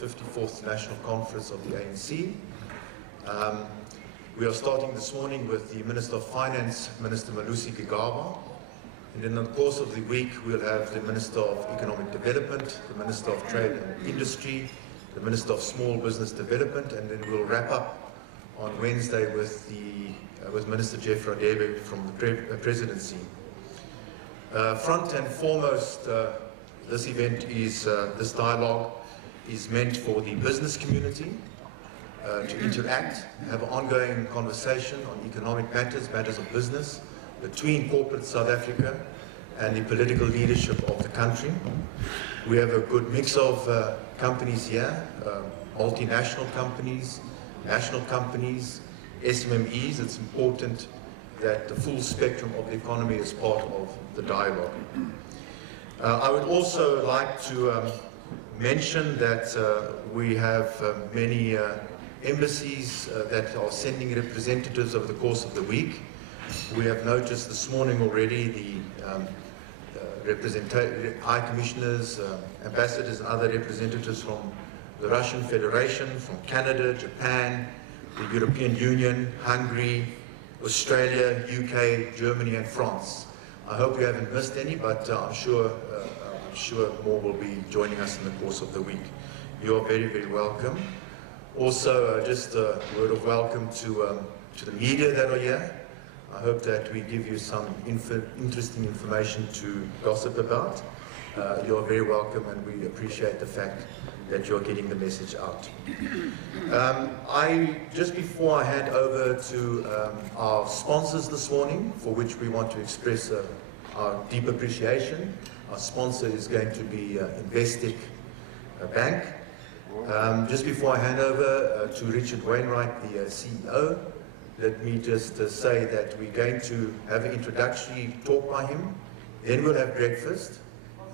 54th National Conference of the ANC. We are starting this morning with the Minister of Finance, Minister Malusi Gigaba. And in the course of the week, we'll have the Minister of Economic Development, the Minister of Trade and Industry, the Minister of Small Business Development, and then we'll wrap up on Wednesday with Minister Jeff Radebe from the Presidency. Front and foremost, this event is, this dialogue is meant for the business community to interact, have an ongoing conversation on economic matters, matters of business, between corporate South Africa and the political leadership of the country. We have a good mix of companies here, multinational companies, national companies, SMMEs. It's important that the full spectrum of the economy is part of the dialogue. I would also like to mention that we have many embassies that are sending representatives over the course of the week. We have noticed this morning already the High Commissioners, ambassadors and other representatives from the Russian Federation, from Canada, Japan, the European Union, Hungary, Australia, UK, Germany and France. I hope we haven't missed any, but I'm sure more will be joining us in the course of the week. You are very, very welcome. Also, just a word of welcome to the media that are here. I hope that we give you some interesting information to gossip about. You are very welcome, and we appreciate the fact that you're getting the message out. Just before I hand over to our sponsors this morning, for which we want to express our deep appreciation, our sponsor is going to be Investec Bank. Just before I hand over to Richard Wainwright, the CEO, let me just say that we're going to have an introductory talk by him, then we'll have breakfast,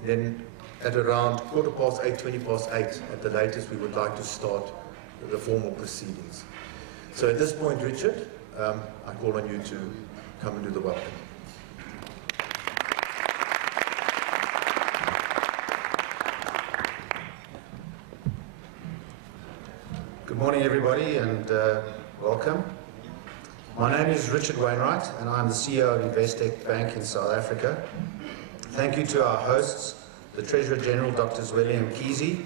then at around 8:15, 8:20 at the latest, we would like to start the formal proceedings. So at this point, Richard, I call on you to come and do the welcome. Good morning, everybody, and welcome. My name is Richard Wainwright, and I'm the CEO of Investec Bank in South Africa. Thank you to our hosts, the Treasurer General, Dr. Zweli Mkhize,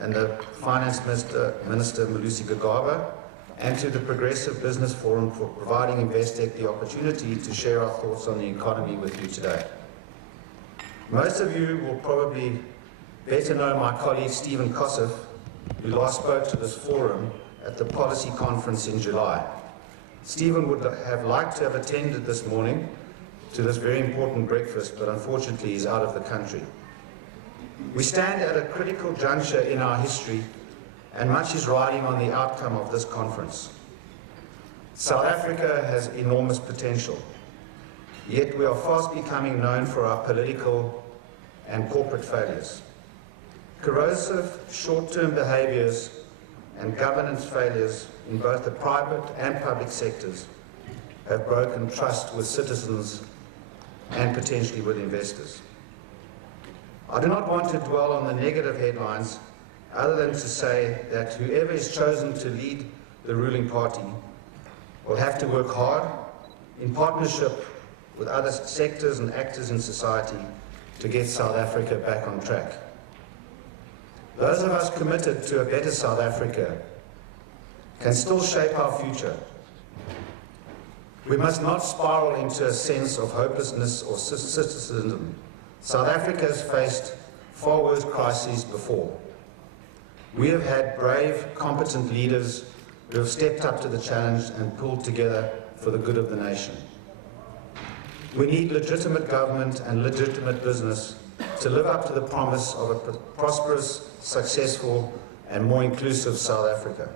and the Finance Minister Malusi Gigaba, and to the Progressive Business Forum for providing Investec the opportunity to share our thoughts on the economy with you today. Most of you will probably better know my colleague Stephen Kossef, who last spoke to this forum at the policy conference in July. Stephen would have liked to have attended this morning to this very important breakfast, but unfortunately he's out of the country. We stand at a critical juncture in our history, and much is riding on the outcome of this conference. South Africa has enormous potential, yet we are fast becoming known for our political and corporate failures. Corrosive short-term behaviors and governance failures in both the private and public sectors have broken trust with citizens and potentially with investors. I do not want to dwell on the negative headlines other than to say that whoever is chosen to lead the ruling party will have to work hard in partnership with other sectors and actors in society to get South Africa back on track. Those of us committed to a better South Africa can still shape our future. We must not spiral into a sense of hopelessness or cynicism. South Africa has faced far worse crises before. We have had brave, competent leaders who have stepped up to the challenge and pulled together for the good of the nation. We need legitimate government and legitimate business to live up to the promise of a prosperous, successful, and more inclusive South Africa.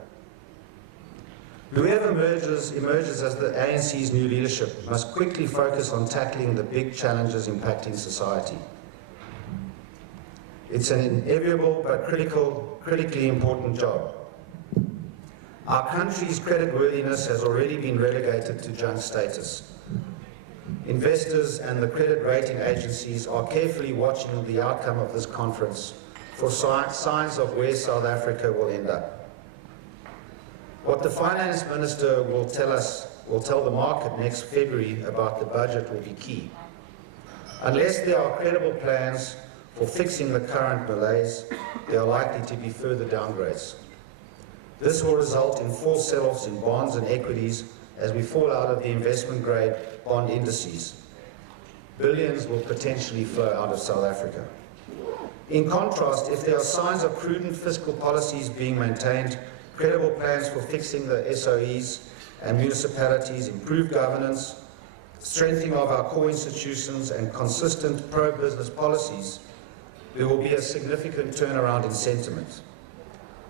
Whoever emerges as the ANC's new leadership must quickly focus on tackling the big challenges impacting society. It's an inevitable but critically important job. Our country's creditworthiness has already been relegated to junk status. Investors and the credit rating agencies are carefully watching the outcome of this conference for signs of where South Africa will end up. What the Finance Minister will tell the market next February about the budget will be key. Unless there are credible plans for fixing the current malaise, there are likely to be further downgrades. This will result in false sell-offs in bonds and equities as we fall out of the investment-grade bond indices. Billions will potentially flow out of South Africa. In contrast, if there are signs of prudent fiscal policies being maintained, credible plans for fixing the SOEs and municipalities, improved governance, strengthening of our core institutions, and consistent pro-business policies, there will be a significant turnaround in sentiment.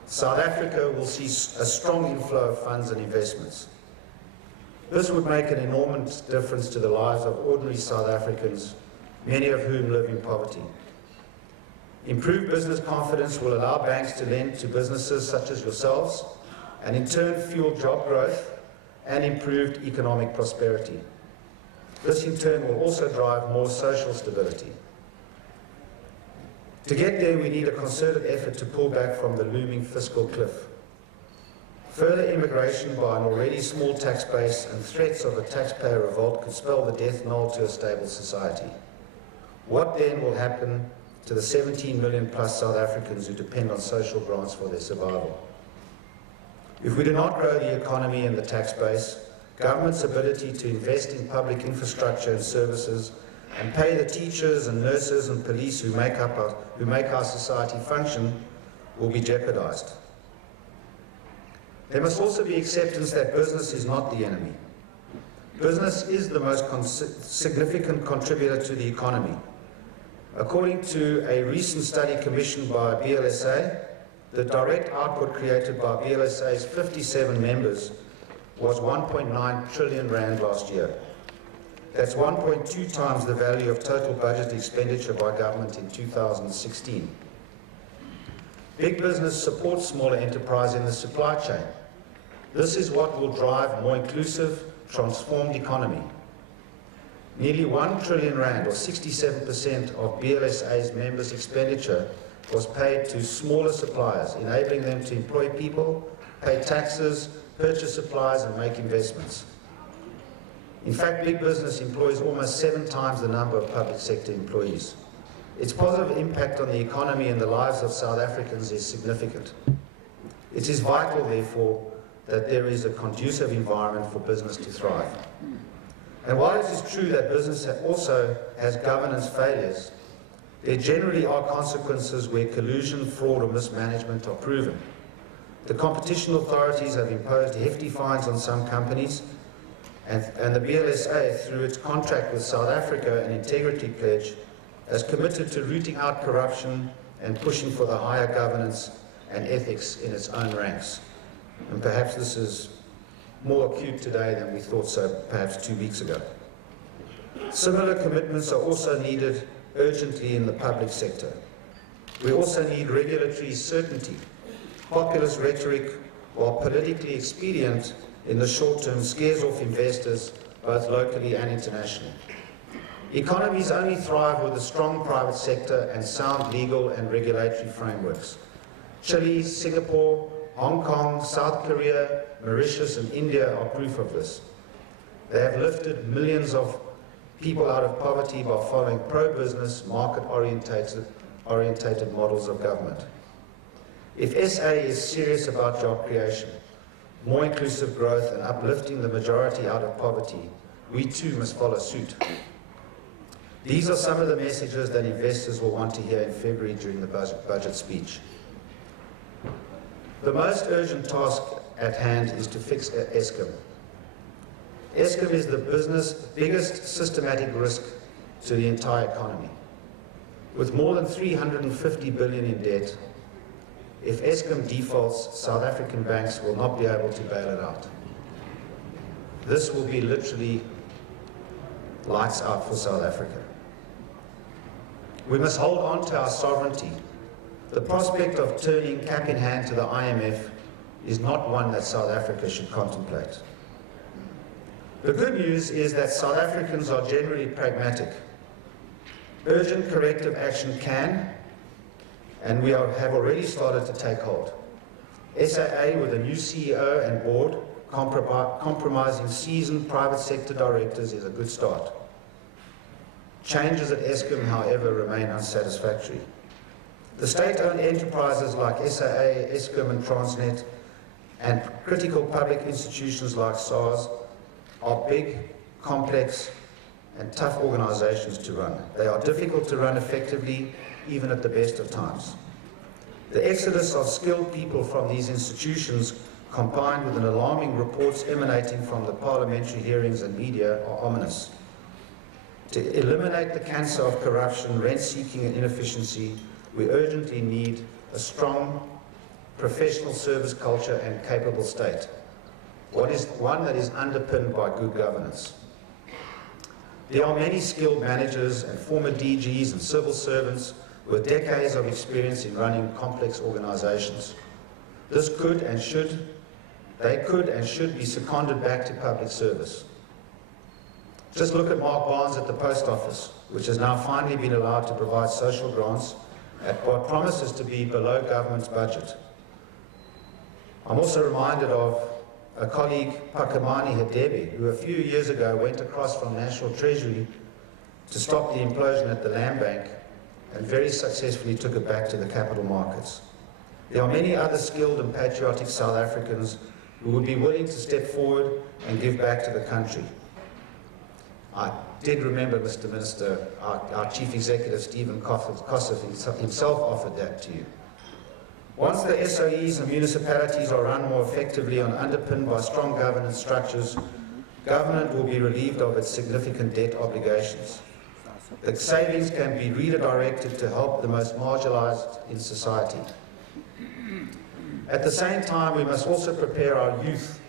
South Africa will see a strong inflow of funds and investments. This would make an enormous difference to the lives of ordinary South Africans, many of whom live in poverty. Improved business confidence will allow banks to lend to businesses such as yourselves, and in turn fuel job growth and improved economic prosperity. This in turn will also drive more social stability. To get there, we need a concerted effort to pull back from the looming fiscal cliff. Further immigration by an already small tax base and threats of a taxpayer revolt could spell the death knell to a stable society. What then will happen to the 17 million plus South Africans who depend on social grants for their survival? If we do not grow the economy and the tax base, government's ability to invest in public infrastructure and services and pay the teachers and nurses and police who make our society function will be jeopardized. There must also be acceptance that business is not the enemy. Business is the most significant contributor to the economy. According to a recent study commissioned by BLSA, the direct output created by BLSA's 57 members was 1.9 trillion rand last year. That's 1.2 times the value of total budget expenditure by government in 2016. Big business supports smaller enterprise in the supply chain. This is what will drive a more inclusive, transformed economy. Nearly 1 trillion rand, or 67% of BLSA's members' expenditure, was paid to smaller suppliers, enabling them to employ people, pay taxes, purchase supplies, and make investments. In fact, big business employs almost 7 times the number of public sector employees. Its positive impact on the economy and the lives of South Africans is significant. It is vital, therefore, that there is a conducive environment for business to thrive. And while it is true that business also has governance failures, there generally are consequences where collusion, fraud, or mismanagement are proven. The competition authorities have imposed hefty fines on some companies, and the BLSA, through its contract with South Africa and Integrity Pledge, has committed to rooting out corruption and pushing for the higher governance and ethics in its own ranks. And perhaps this is more acute today than we thought so perhaps 2 weeks ago. Similar commitments are also needed urgently in the public sector. We also need regulatory certainty. Populist rhetoric, while politically expedient in the short term, scares off investors both locally and internationally. Economies only thrive with a strong private sector and sound legal and regulatory frameworks. Chile, Singapore, Hong Kong, South Korea, Mauritius, and India are proof of this. They have lifted millions of people out of poverty by following pro-business, market-orientated models of government. If SA is serious about job creation, more inclusive growth, and uplifting the majority out of poverty, we too must follow suit. These are some of the messages that investors will want to hear in February during the budget speech. The most urgent task at hand is to fix Eskom. Eskom is the business' biggest systematic risk to the entire economy. With more than 350 billion in debt, if Eskom defaults, South African banks will not be able to bail it out. This will be literally lights out for South Africa. We must hold on to our sovereignty. The prospect of turning cap in hand to the IMF is not one that South Africa should contemplate. The good news is that South Africans are generally pragmatic. Urgent corrective action can and we have already started to take hold. SAA, with a new CEO and board, compromising seasoned private sector directors, is a good start. Changes at Eskom, however, remain unsatisfactory. The state-owned enterprises like SAA, Eskom and Transnet, and critical public institutions like SARS are big, complex, and tough organizations to run. They are difficult to run effectively, even at the best of times. The exodus of skilled people from these institutions, combined with an alarming reports emanating from the parliamentary hearings and media, are ominous. To eliminate the cancer of corruption, rent-seeking and inefficiency, we urgently need a strong professional service culture and capable state. One that is underpinned by good governance. There are many skilled managers and former DGs and civil servants with decades of experience in running complex organizations. They could and should be seconded back to public service. Just look at Mark Barnes at the Post Office, which has now finally been allowed to provide social grants at what promises to be below government's budget. I'm also reminded of a colleague, Pakamani Hadebi, who a few years ago went across from National Treasury to stop the implosion at the Land Bank and very successfully took it back to the capital markets. There are many other skilled and patriotic South Africans who would be willing to step forward and give back to the country. I did remember, Mr. Minister, our Chief Executive, Stephen Kossef, himself offered that to you. Once the SOEs and municipalities are run more effectively and underpinned by strong governance structures, government will be relieved of its significant debt obligations. The savings can be redirected to help the most marginalized in society. At the same time, we must also prepare our youth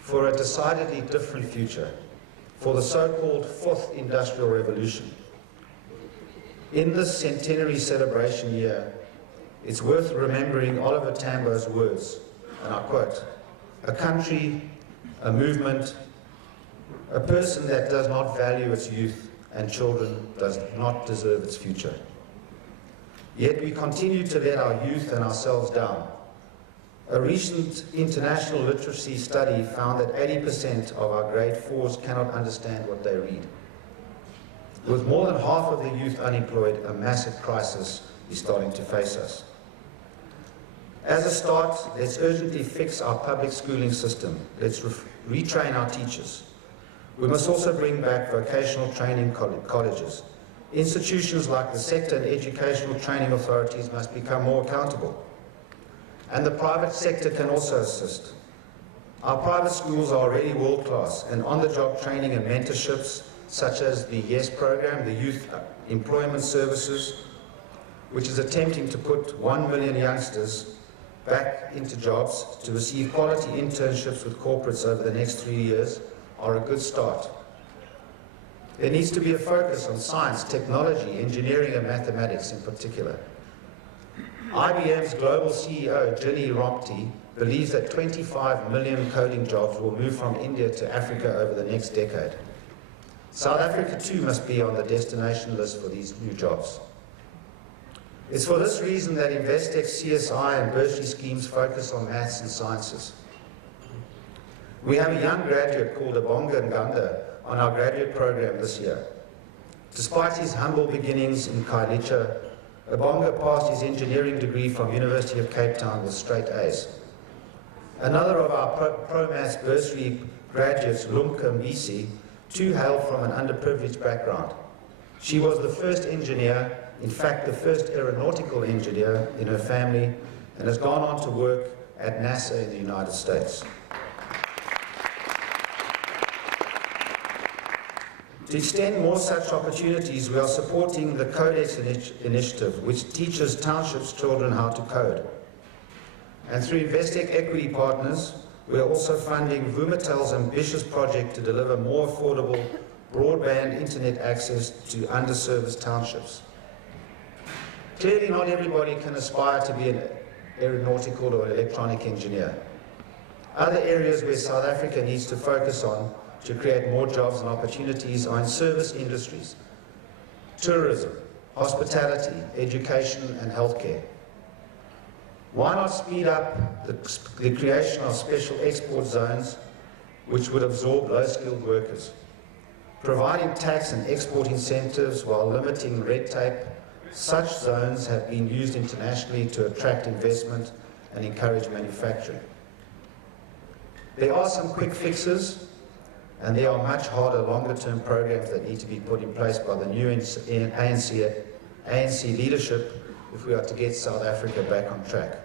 for a decidedly different future, for the so-called fourth industrial revolution. In this centenary celebration year, it's worth remembering Oliver Tambo's words, and I quote, "A country, a movement, a person that does not value its youth and children does not deserve its future." Yet we continue to let our youth and ourselves down. A recent international literacy study found that 80% of our grade 4s cannot understand what they read. With more than half of the youth unemployed, a massive crisis is starting to face us. As a start, let's urgently fix our public schooling system. Let's retrain our teachers. We must also bring back vocational training colleges. Institutions like the sector and educational training authorities must become more accountable. And the private sector can also assist. Our private schools are already world-class, and on-the-job training and mentorships, such as the YES program, the Youth Employment Services, which is attempting to put 1 million youngsters back into jobs to receive quality internships with corporates over the next 3 years, are a good start. There needs to be a focus on science, technology, engineering and mathematics in particular. IBM's global CEO, Ginny Rompty, believes that 25 million coding jobs will move from India to Africa over the next decade. South Africa too must be on the destination list for these new jobs. It's for this reason that Investec's CSI and bursary schemes focus on maths and sciences. We have a young graduate called Abonga Nganga on our graduate program this year. Despite his humble beginnings in Khayelitsha, Abonga passed his engineering degree from University of Cape Town with straight A's. Another of our pro-maths bursary graduates, Lumka Mbisi, too hailed from an underprivileged background. She was the first engineer, in fact the first aeronautical engineer in her family, and has gone on to work at NASA in the United States. To extend more such opportunities, we are supporting the Codex initiative, which teaches townships children how to code. And through Investec Equity Partners, we are also funding Vumatel's ambitious project to deliver more affordable broadband internet access to underserviced townships. Clearly, not everybody can aspire to be an aeronautical or electronic engineer. Other areas where South Africa needs to focus on to create more jobs and opportunities are in service industries, tourism, hospitality, education and healthcare. Why not speed up the creation of special export zones which would absorb low-skilled workers? Providing tax and export incentives while limiting red tape, such zones have been used internationally to attract investment and encourage manufacturing. There are some quick fixes, and there are much harder, longer-term programs that need to be put in place by the new ANC leadership if we are to get South Africa back on track.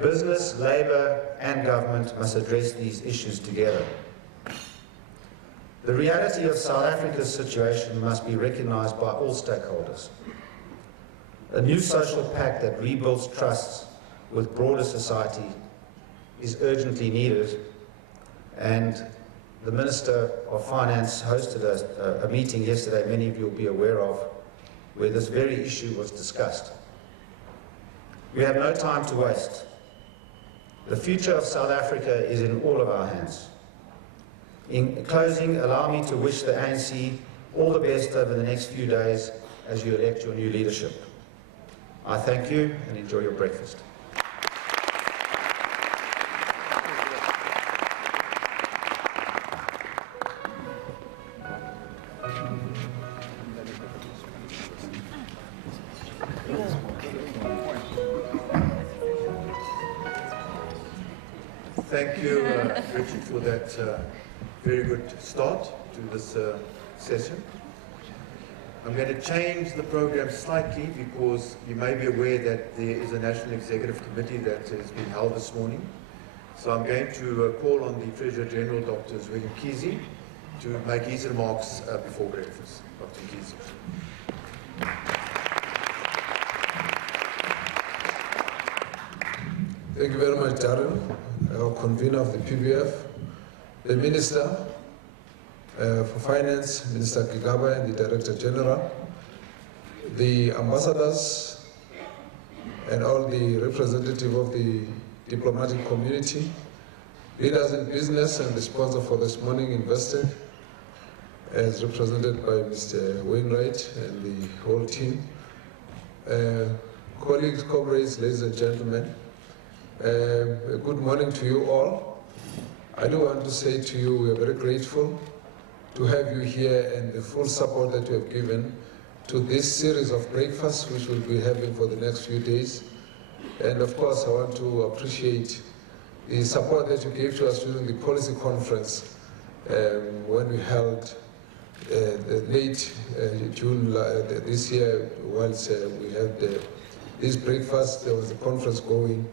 Business, labour and government must address these issues together. The reality of South Africa's situation must be recognised by all stakeholders. A new social pact that rebuilds trusts with broader society is urgently needed, and the Minister of Finance hosted a meeting yesterday, many of you will be aware of, where this very issue was discussed. We have no time to waste. The future of South Africa is in all of our hands. In closing, allow me to wish the ANC all the best over the next few days as you elect your new leadership. I thank you and enjoy your breakfast. Thank you, Richard, for that very good start to this session. I'm going to change the program slightly because you may be aware that there is a National Executive Committee that has been held this morning. So I'm going to call on the Treasurer General, Dr. William Kizi, to make his remarks before breakfast. Dr. Kizi. Thank you very much, Darren, our convener of the PBF, the Minister for Finance, Minister Gigaba, and the Director General, the ambassadors, and all the representatives of the diplomatic community, leaders in business, and the sponsor for this morning, Investec, as represented by Mr. Wainwright and the whole team. Colleagues, comrades, ladies and gentlemen, good morning to you all. I do want to say to you we are very grateful to have you here and the full support that you have given to this series of breakfasts which we'll be having for the next few days. And of course I want to appreciate the support that you gave to us during the policy conference when we held the late June this year. Once we had this breakfast, there was a conference going,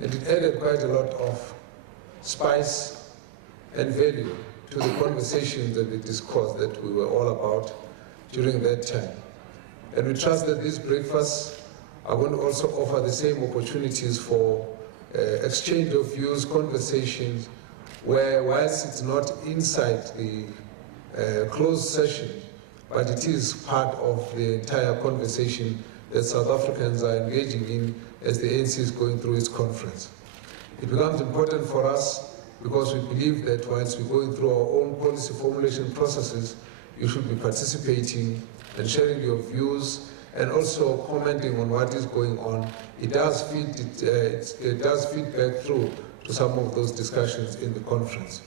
and it added quite a lot of spice and value to the conversations and the discourse that we were all about during that time. And we trust that these breakfasts are going to also offer the same opportunities for exchange of views, conversations, where whilst it's not inside the closed session, but it is part of the entire conversation that South Africans are engaging in as the ANC is going through its conference. It becomes important for us because we believe that whilst we're going through our own policy formulation processes, you should be participating and sharing your views and also commenting on what is going on. It does feed back through to some of those discussions in the conference.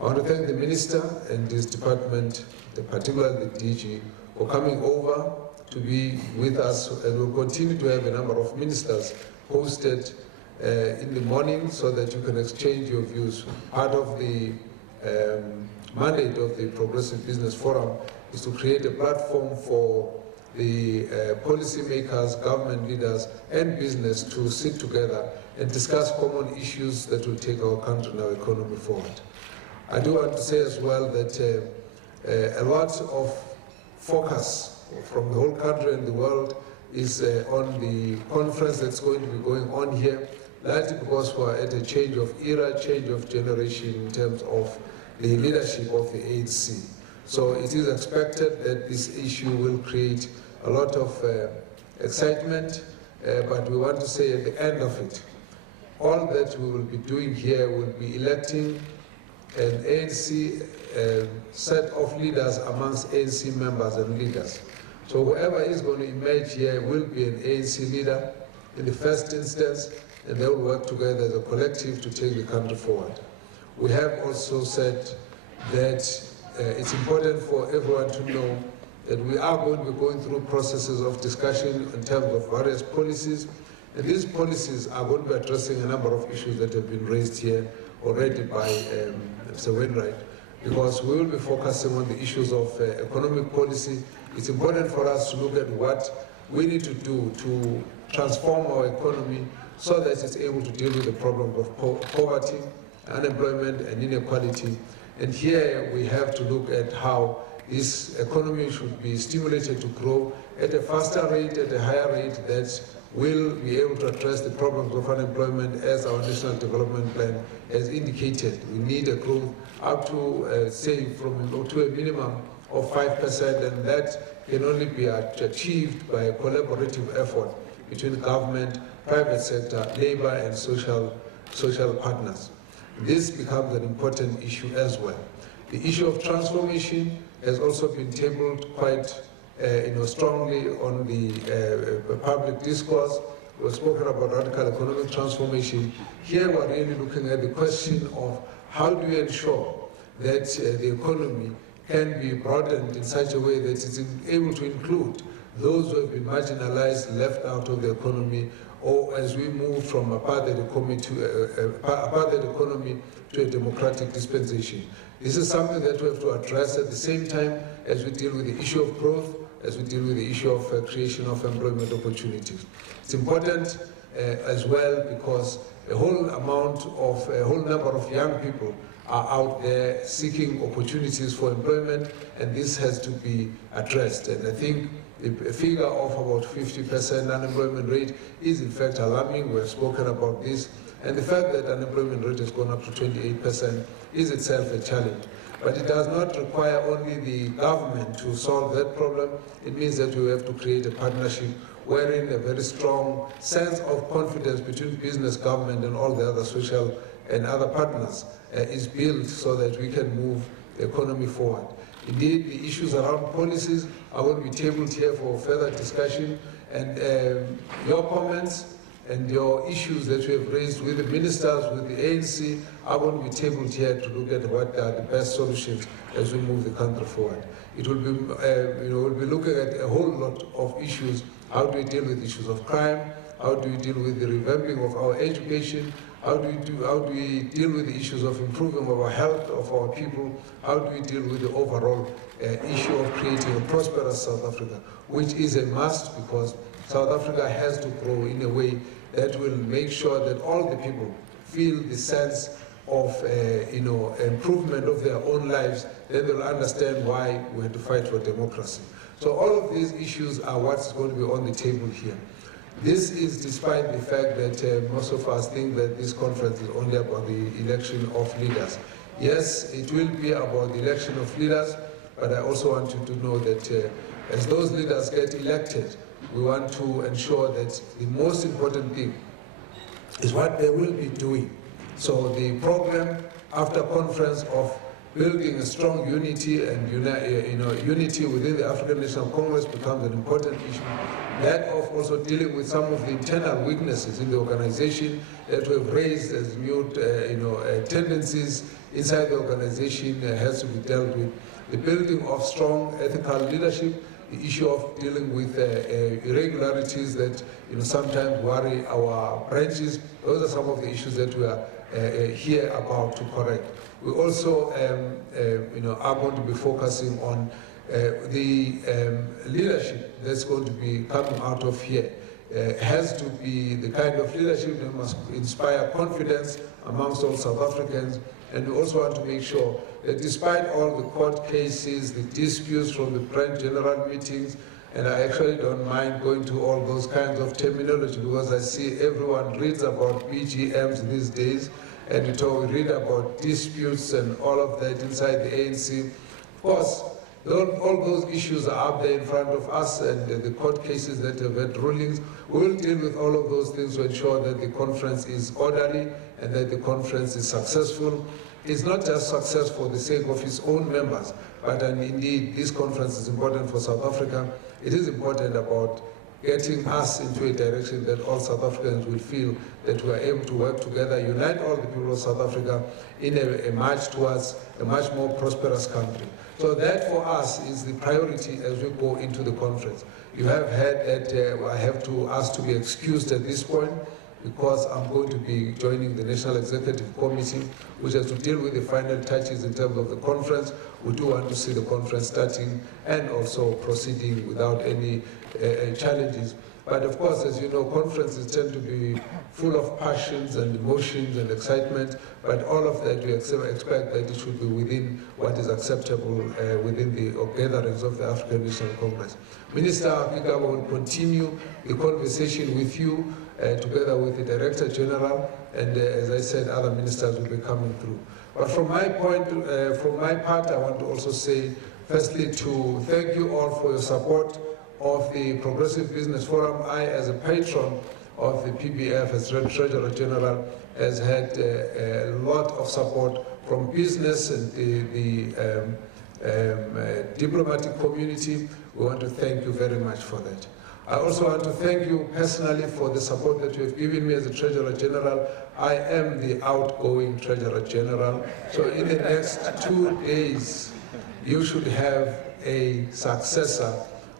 I want to thank the Minister and his department, particularly the DG, for coming over to be with us, and we'll continue to have a number of ministers hosted in the morning so that you can exchange your views. Part of the mandate of the Progressive Business Forum is to create a platform for the policymakers, government leaders, and business to sit together and discuss common issues that will take our country and our economy forward. I do want to say as well that a lot of focus from the whole country and the world is on the conference that's going to be going on here, largely because we're at a change of era, change of generation in terms of the leadership of the ANC. So it is expected that this issue will create a lot of excitement, but we want to say at the end of it, all that we will be doing here will be electing an ANC set of leaders amongst ANC members and leaders. So whoever is going to emerge here will be an ANC leader, in the first instance, and they will work together as a collective to take the country forward. We have also said that it's important for everyone to know that we are going to be going through processes of discussion in terms of various policies, and these policies are going to be addressing a number of issues that have been raised here already by Mr. Wainwright, because we will be focusing on the issues of economic policy. It's important for us to look at what we need to do to transform our economy so that it's able to deal with the problems of poverty, unemployment, and inequality. And here we have to look at how this economy should be stimulated to grow at a faster rate, at a higher rate, that will be able to address the problems of unemployment as our National Development Plan has indicated. We need a growth up to, say, to a minimum of 5%, and that can only be achieved by a collaborative effort between government, private sector, labor, and social partners. This becomes an important issue as well. The issue of transformation has also been tabled quite strongly on the public discourse. We've spoken about radical economic transformation. Here we're really looking at the question of how do we ensure that the economy can be broadened in such a way that it's able to include those who have been marginalized, left out of the economy, or as we move from apartheid economy to a democratic dispensation. This is something that we have to address at the same time as we deal with the issue of growth, as we deal with the issue of creation of employment opportunities. It's important as well because a whole number of young people are out there seeking opportunities for employment, and this has to be addressed. And I think the figure of about 50% unemployment rate is in fact alarming. We have spoken about this. And the fact that unemployment rate has gone up to 28% is itself a challenge. But it does not require only the government to solve that problem. It means that we have to create a partnership wherein a very strong sense of confidence between business, government, and all the other social and other partners is built so that we can move the economy forward. Indeed, the issues around policies are going to be tabled here for further discussion, and your comments and your issues that you have raised with the ministers, with the ANC, are going to be tabled here to look at what are the best solutions as we move the country forward. It will be, we'll be looking at a whole lot of issues. How do we deal with issues of crime? How do we deal with the revamping of our education? How do we deal with the issues of improving our health of our people? How do we deal with the overall issue of creating a prosperous South Africa, which is a must because South Africa has to grow in a way that will make sure that all the people feel the sense of improvement of their own lives. Then they'll understand why we have to fight for democracy. So all of these issues are what's going to be on the table here. This is despite the fact that most of us think that this conference is only about the election of leaders. Yes, it will be about the election of leaders, but I also want you to know that as those leaders get elected, we want to ensure that the most important thing is what they will be doing. So the program after conference of building a strong unity and unity within the African National Congress becomes an important issue. That of also dealing with some of the internal weaknesses in the organization that we have raised as new tendencies inside the organization has to be dealt with. The building of strong ethical leadership, the issue of dealing with irregularities that sometimes worry our branches. Those are some of the issues that we are here about to correct. We also are going to be focusing on the leadership that's going to be coming out of here. Has to be the kind of leadership that must inspire confidence amongst all South Africans. And we also want to make sure that despite all the court cases, the disputes from the branch general meetings, and I actually don't mind going to all those kinds of terminology because I see everyone reads about BGMs these days, and we read about disputes and all of that inside the ANC. Of course, all those issues are up there in front of us, and the court cases that have had rulings. We will deal with all of those things to ensure that the conference is orderly and that the conference is successful. It's not just success for the sake of its own members, but indeed this conference is important for South Africa. It is important about getting us into a direction that all South Africans will feel that we are able to work together, unite all the people of South Africa in a march towards a much more prosperous country. So that for us is the priority as we go into the conference. You have heard that I have to ask to be excused at this point because I'm going to be joining the National Executive Committee, which has to deal with the final touches in terms of the conference. We do want to see the conference starting and also proceeding without any challenges. But of course, as you know, conferences tend to be full of passions and emotions and excitement, but all of that we expect that it should be within what is acceptable within the gatherings of the African National Congress. Minister Gigaba will continue the conversation with you together with the Director General, and as I said, other ministers will be coming through. But from my part, I want to also say, firstly, to thank you all for your support of the Progressive Business Forum. I, as a patron of the PBF, as Treasurer General, has had a lot of support from business and the diplomatic community. We want to thank you very much for that. I also want to thank you personally for the support that you have given me as a Treasurer General. I am the outgoing Treasurer General, so in the next 2 days, you should have a successor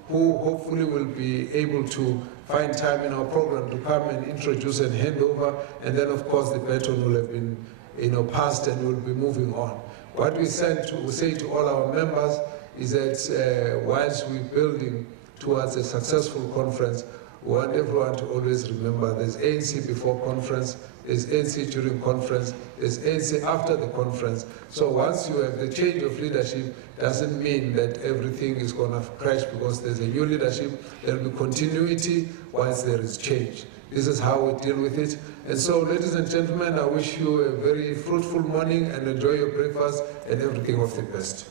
who hopefully will be able to find time in our program to come and introduce and hand over, and then of course the baton will have been passed and we'll be moving on. What we say to all our members is that whilst we're building towards a successful conference, we want everyone to always remember there's ANC before conference, there's ANC during conference, there's ANC after the conference. So once you have the change of leadership, doesn't mean that everything is going to crash because there's a new leadership. There will be continuity once there is change. This is how we deal with it. And so, ladies and gentlemen, I wish you a very fruitful morning and enjoy your breakfast and everything of the best.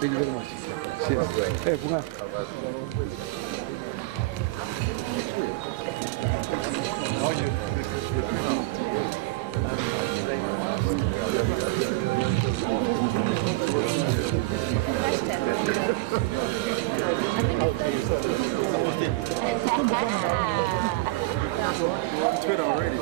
Thank you very much. Twitter already.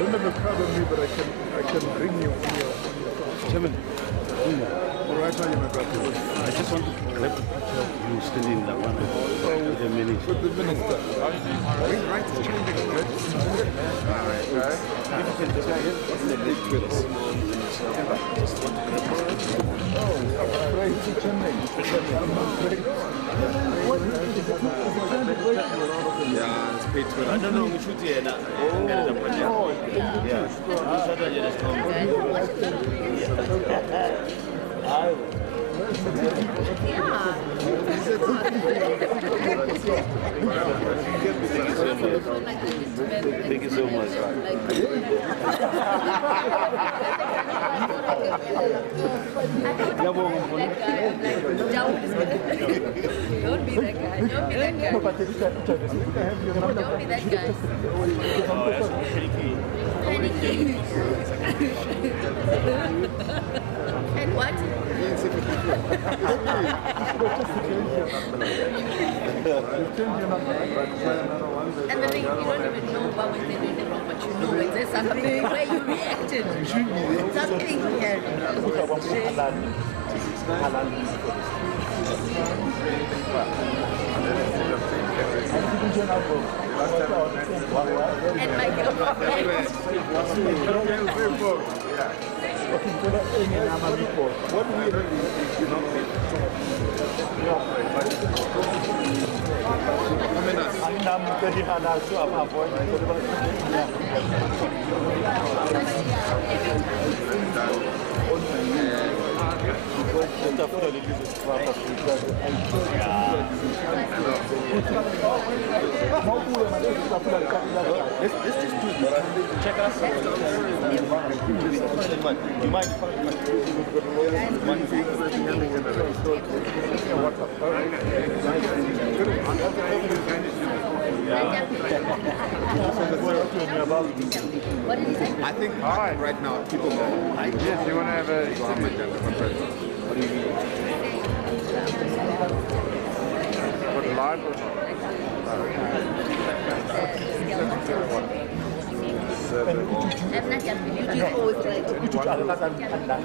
Don't have a card on me, but I can bring you here. Chairman, Right now, you're my brother. I just want to grab a picture of you standing in that one with the minister. With the minister. Right, it's changing. All right. If you can just take with us. Yeah, it's paid to I don't know, we should hear that. Yeah. Thank you so much. Don't be that guy. Don't be that guy. Don't be that guy. Oh, that's pretty key. And what? And the thing, you don't even know what was they doing wrong, but you know it's just something where you reacted. Something here. And my girlfriend. Let's just do this. Check us out. You mind if I think right now people go. Yes, you want to have a comment at the conference. What do you mean? What, live or not?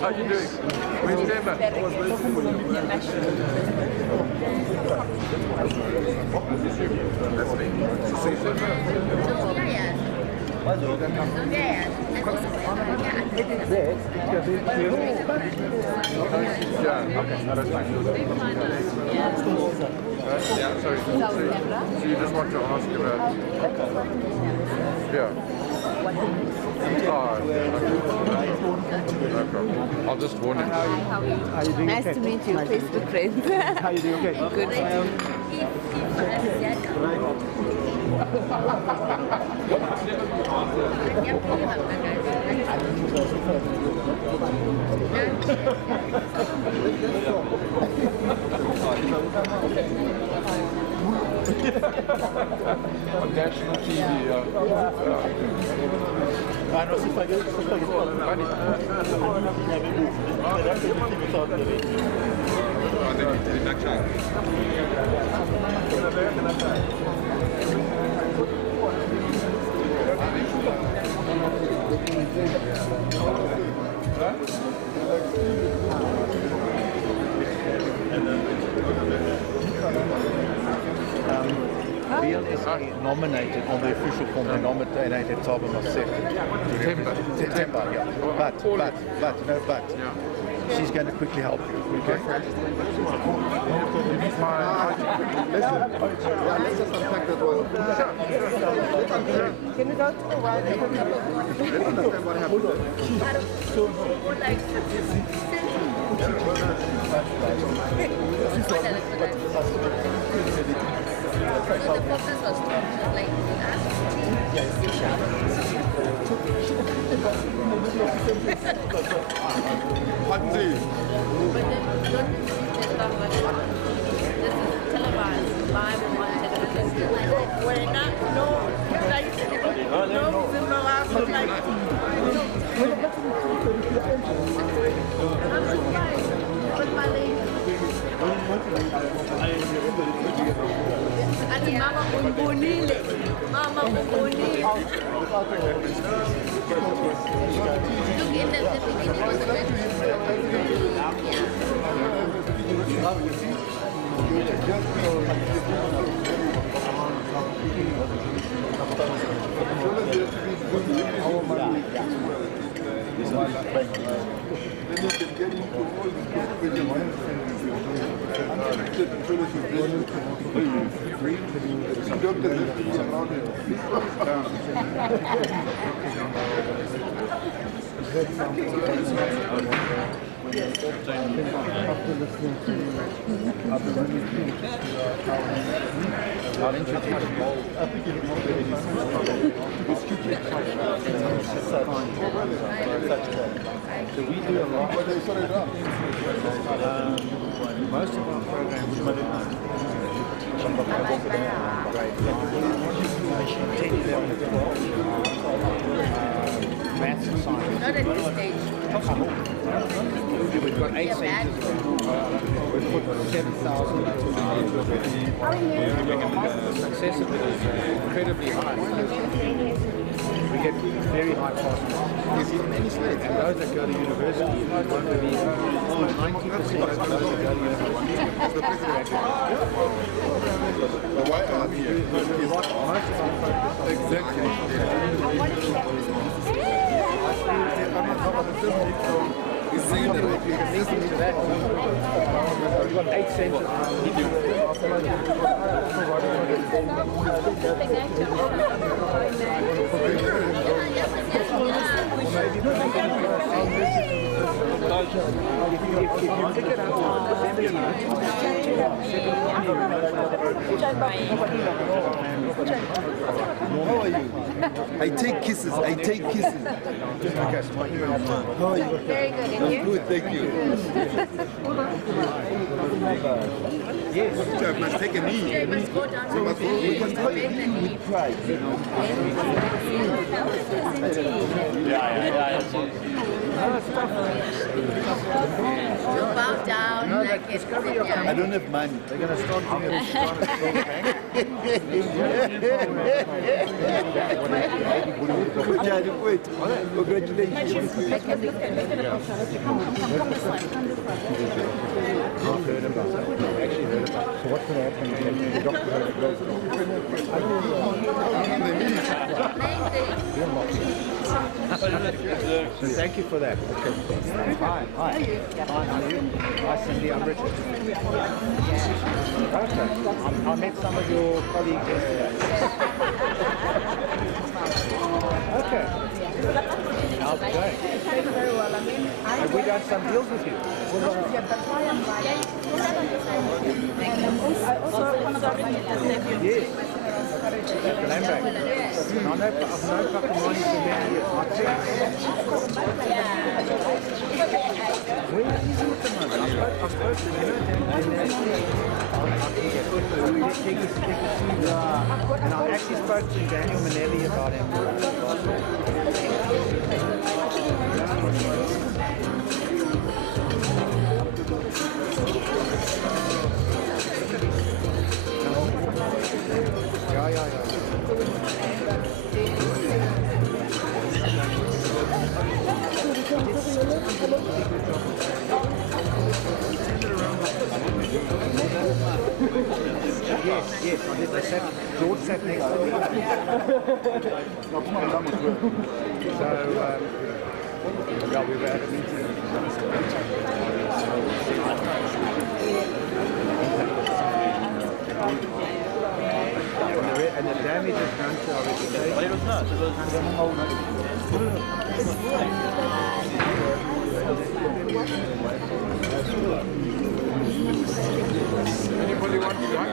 How are you doing? Where's Denver? That's me. Yeah, sorry. So you just want to ask about... Yeah. No problem. I'll just warn you. Nice to meet you, Facebook friends. How you doing? Okay. Good. On national TV, yeah. I know if I get it, BLSA nominated on the official form, they nominated Tsaba Masek. September, yeah. But, she's going to quickly help you. Okay? Let's just unpack that one. Can we go to the right? Let's understand what happened there. So the process was structured like that. But then don't this is televised live on television. We're not, no, like, no, in the last like, I'm surprised. But my lady. Ati mama umbonile. Mama umbonile. Look in the beginning was very I'll introduce So we do a lot. Most of our programs maths and science. Not at this stage. We've got 8 centres. We've put 7,000 success of it is incredibly high. We get very high pass marks. And those that go to university, you won't believe 90% of those that go to university. Why are we here? Most of our focus He's saying that listen to that. We've got 8 centres How are you? I take kisses. I take kisses. How are you? Very good. And you? Good, thank you. Yes. I must take a knee. You must go down to the bed and eat. You bow down like it's I don't have money. They're going to start doing Congratulations. I've heard about it. I've actually heard about it. So what's going to happen when the doctor goes? So thank you for that. Okay. Hi. Hi. Hi, how are you? Hi, Cindy. I'm Richard. Okay. I met some of your colleagues yesterday. Okay. How's it going? Very well. I mean, Have we done some deals with you? I also want to go Yes. Lambeck. I know Pakumani for many years. My chick. Where is he at the moment? I spoke to him. And I actually spoke to Daniel Manelli about him. Yes, I did. I sat, George sat next to me. So, yeah, we were at a meeting. And the damage is done to our Anybody want to join?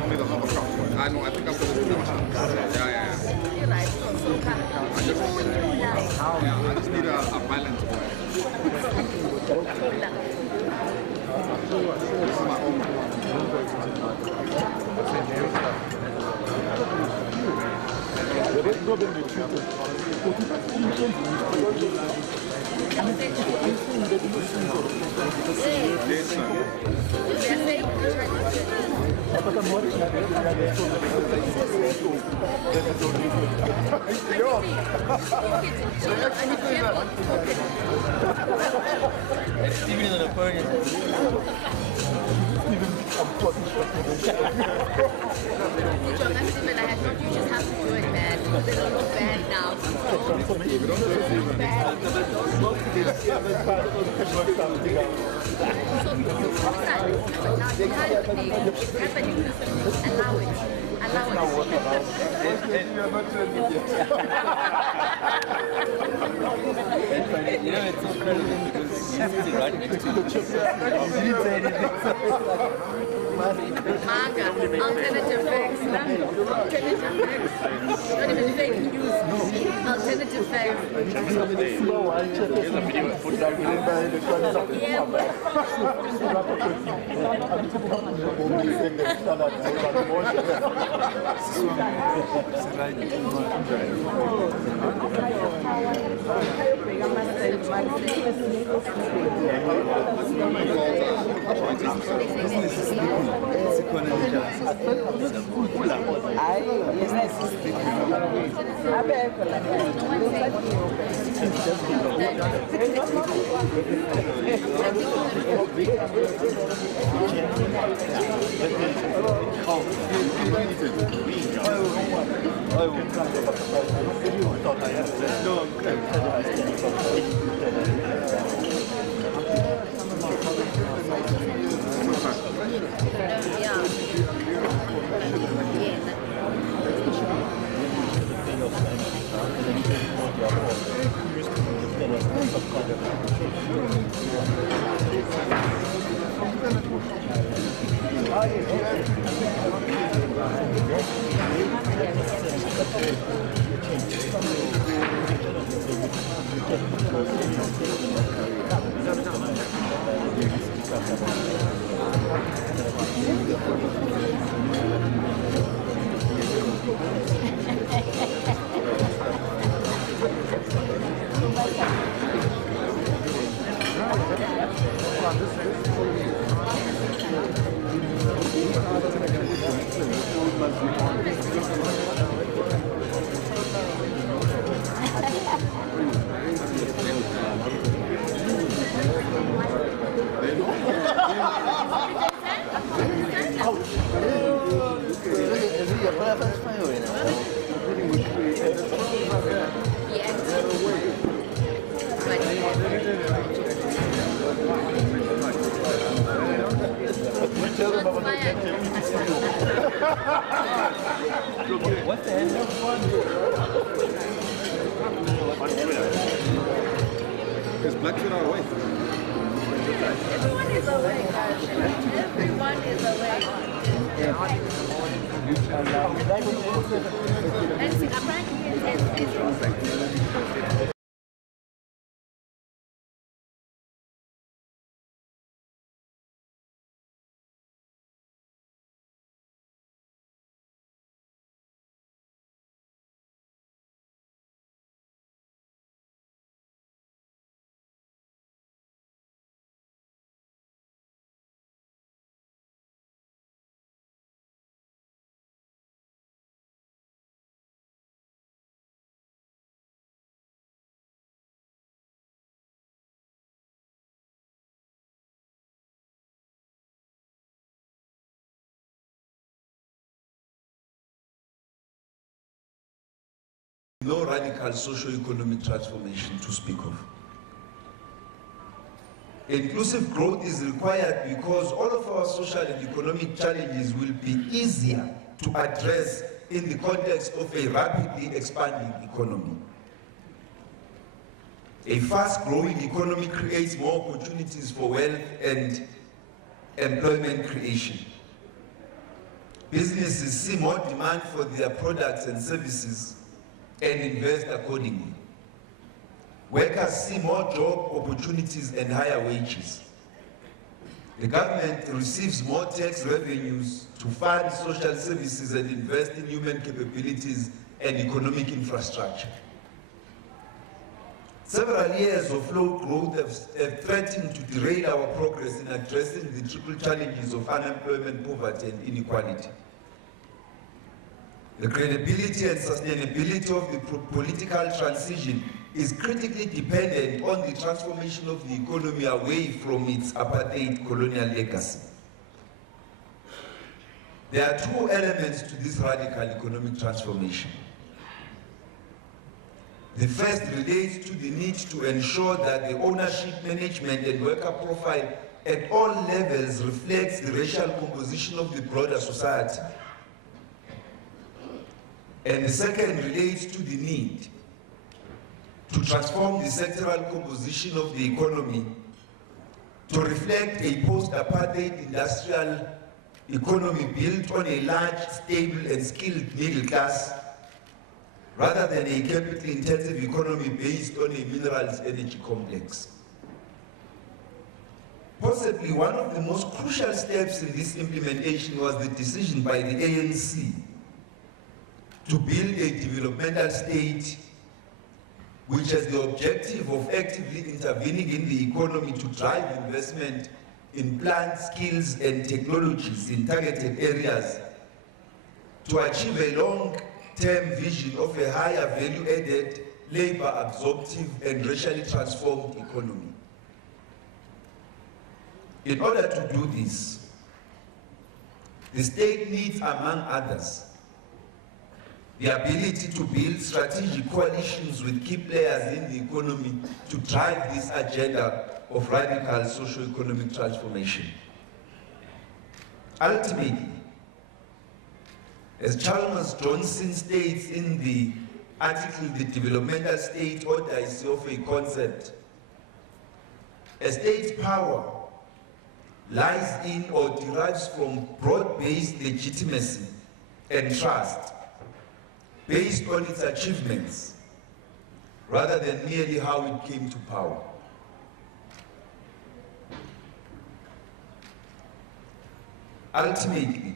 Only the half a cup. I know, I think I'm going to do Yeah. I just need a balance point. This is my own. Yes, sir. It's You just have to do it, man. They don't look bad now. It's happening. Allow it. You know, it's incredible because he's sitting right next to the children. He didn't say anything. Manga, alternative facts. Alternative facts. Not even fake news. Alternative facts. Yeah, but What the hell? Is Blackfoot our way? everyone is awake, guys. Everyone is awake. And see, apparently it's no radical socio-economic transformation to speak of. Inclusive growth is required because all of our social and economic challenges will be easier to address in the context of a rapidly expanding economy. A fast-growing economy creates more opportunities for wealth and employment creation. Businesses see more demand for their products and services and invest accordingly. Workers see more job opportunities and higher wages. The government receives more tax revenues to fund social services and invest in human capabilities and economic infrastructure. Several years of low growth have threatened to derail our progress in addressing the triple challenges of unemployment, poverty, and inequality. The credibility and sustainability of the political transition is critically dependent on the transformation of the economy away from its apartheid colonial legacy. There are two elements to this radical economic transformation. The first relates to the need to ensure that the ownership, management, and worker profile at all levels reflects the racial composition of the broader society. And the second relates to the need to transform the sectoral composition of the economy to reflect a post-apartheid industrial economy built on a large, stable, and skilled middle class, rather than a capital-intensive economy based on a minerals energy complex. Possibly one of the most crucial steps in this implementation was the decision by the ANC to build a developmental state which has the objective of actively intervening in the economy to drive investment in plant skills and technologies in targeted areas to achieve a long-term vision of a higher value-added, labor-absorptive, and racially transformed economy. In order to do this, the state needs, among others, the ability to build strategic coalitions with key players in the economy to drive this agenda of radical socio-economic transformation. Ultimately, as Chalmers Johnson states in the article, The Developmental State Odyssey of a Concept, a state's power lies in or derives from broad-based legitimacy and trust based on its achievements, rather than merely how it came to power. Ultimately,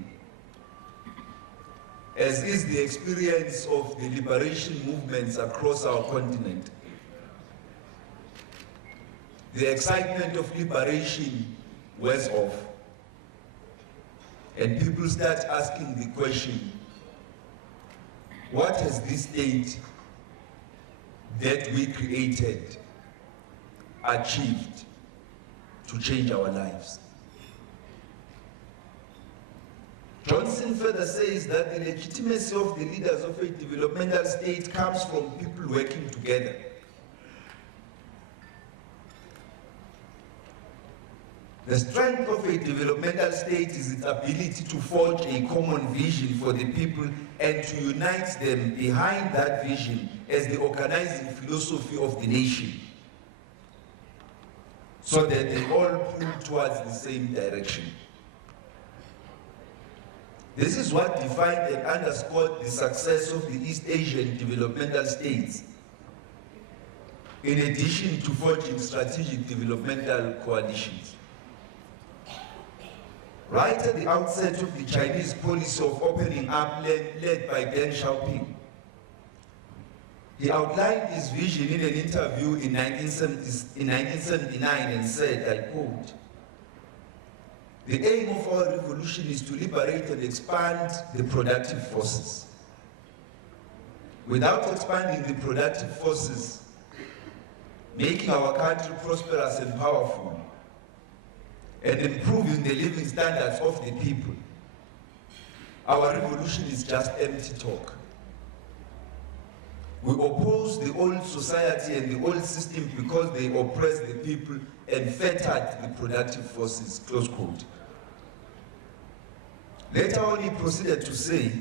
as is the experience of the liberation movements across our continent, the excitement of liberation wears off, and people start asking the question, what has this state that we created achieved to change our lives? Johnson further says that the legitimacy of the leaders of a developmental state comes from people working together. The strength of a developmental state is its ability to forge a common vision for the people and to unite them behind that vision as the organizing philosophy of the nation, so that they all pull towards the same direction. This is what defined and underscored the success of the East Asian developmental states, in addition to forging strategic developmental coalitions. Right at the outset of the Chinese policy of opening up led by Deng Xiaoping, he outlined his vision in an interview in 1979 and said, I quote, "The aim of our revolution is to liberate and expand the productive forces. Without expanding the productive forces, making our country prosperous and powerful, and improving the living standards of the people, our revolution is just empty talk. We oppose the old society and the old system because they oppress the people and fettered the productive forces," close quote. Later on, he proceeded to say,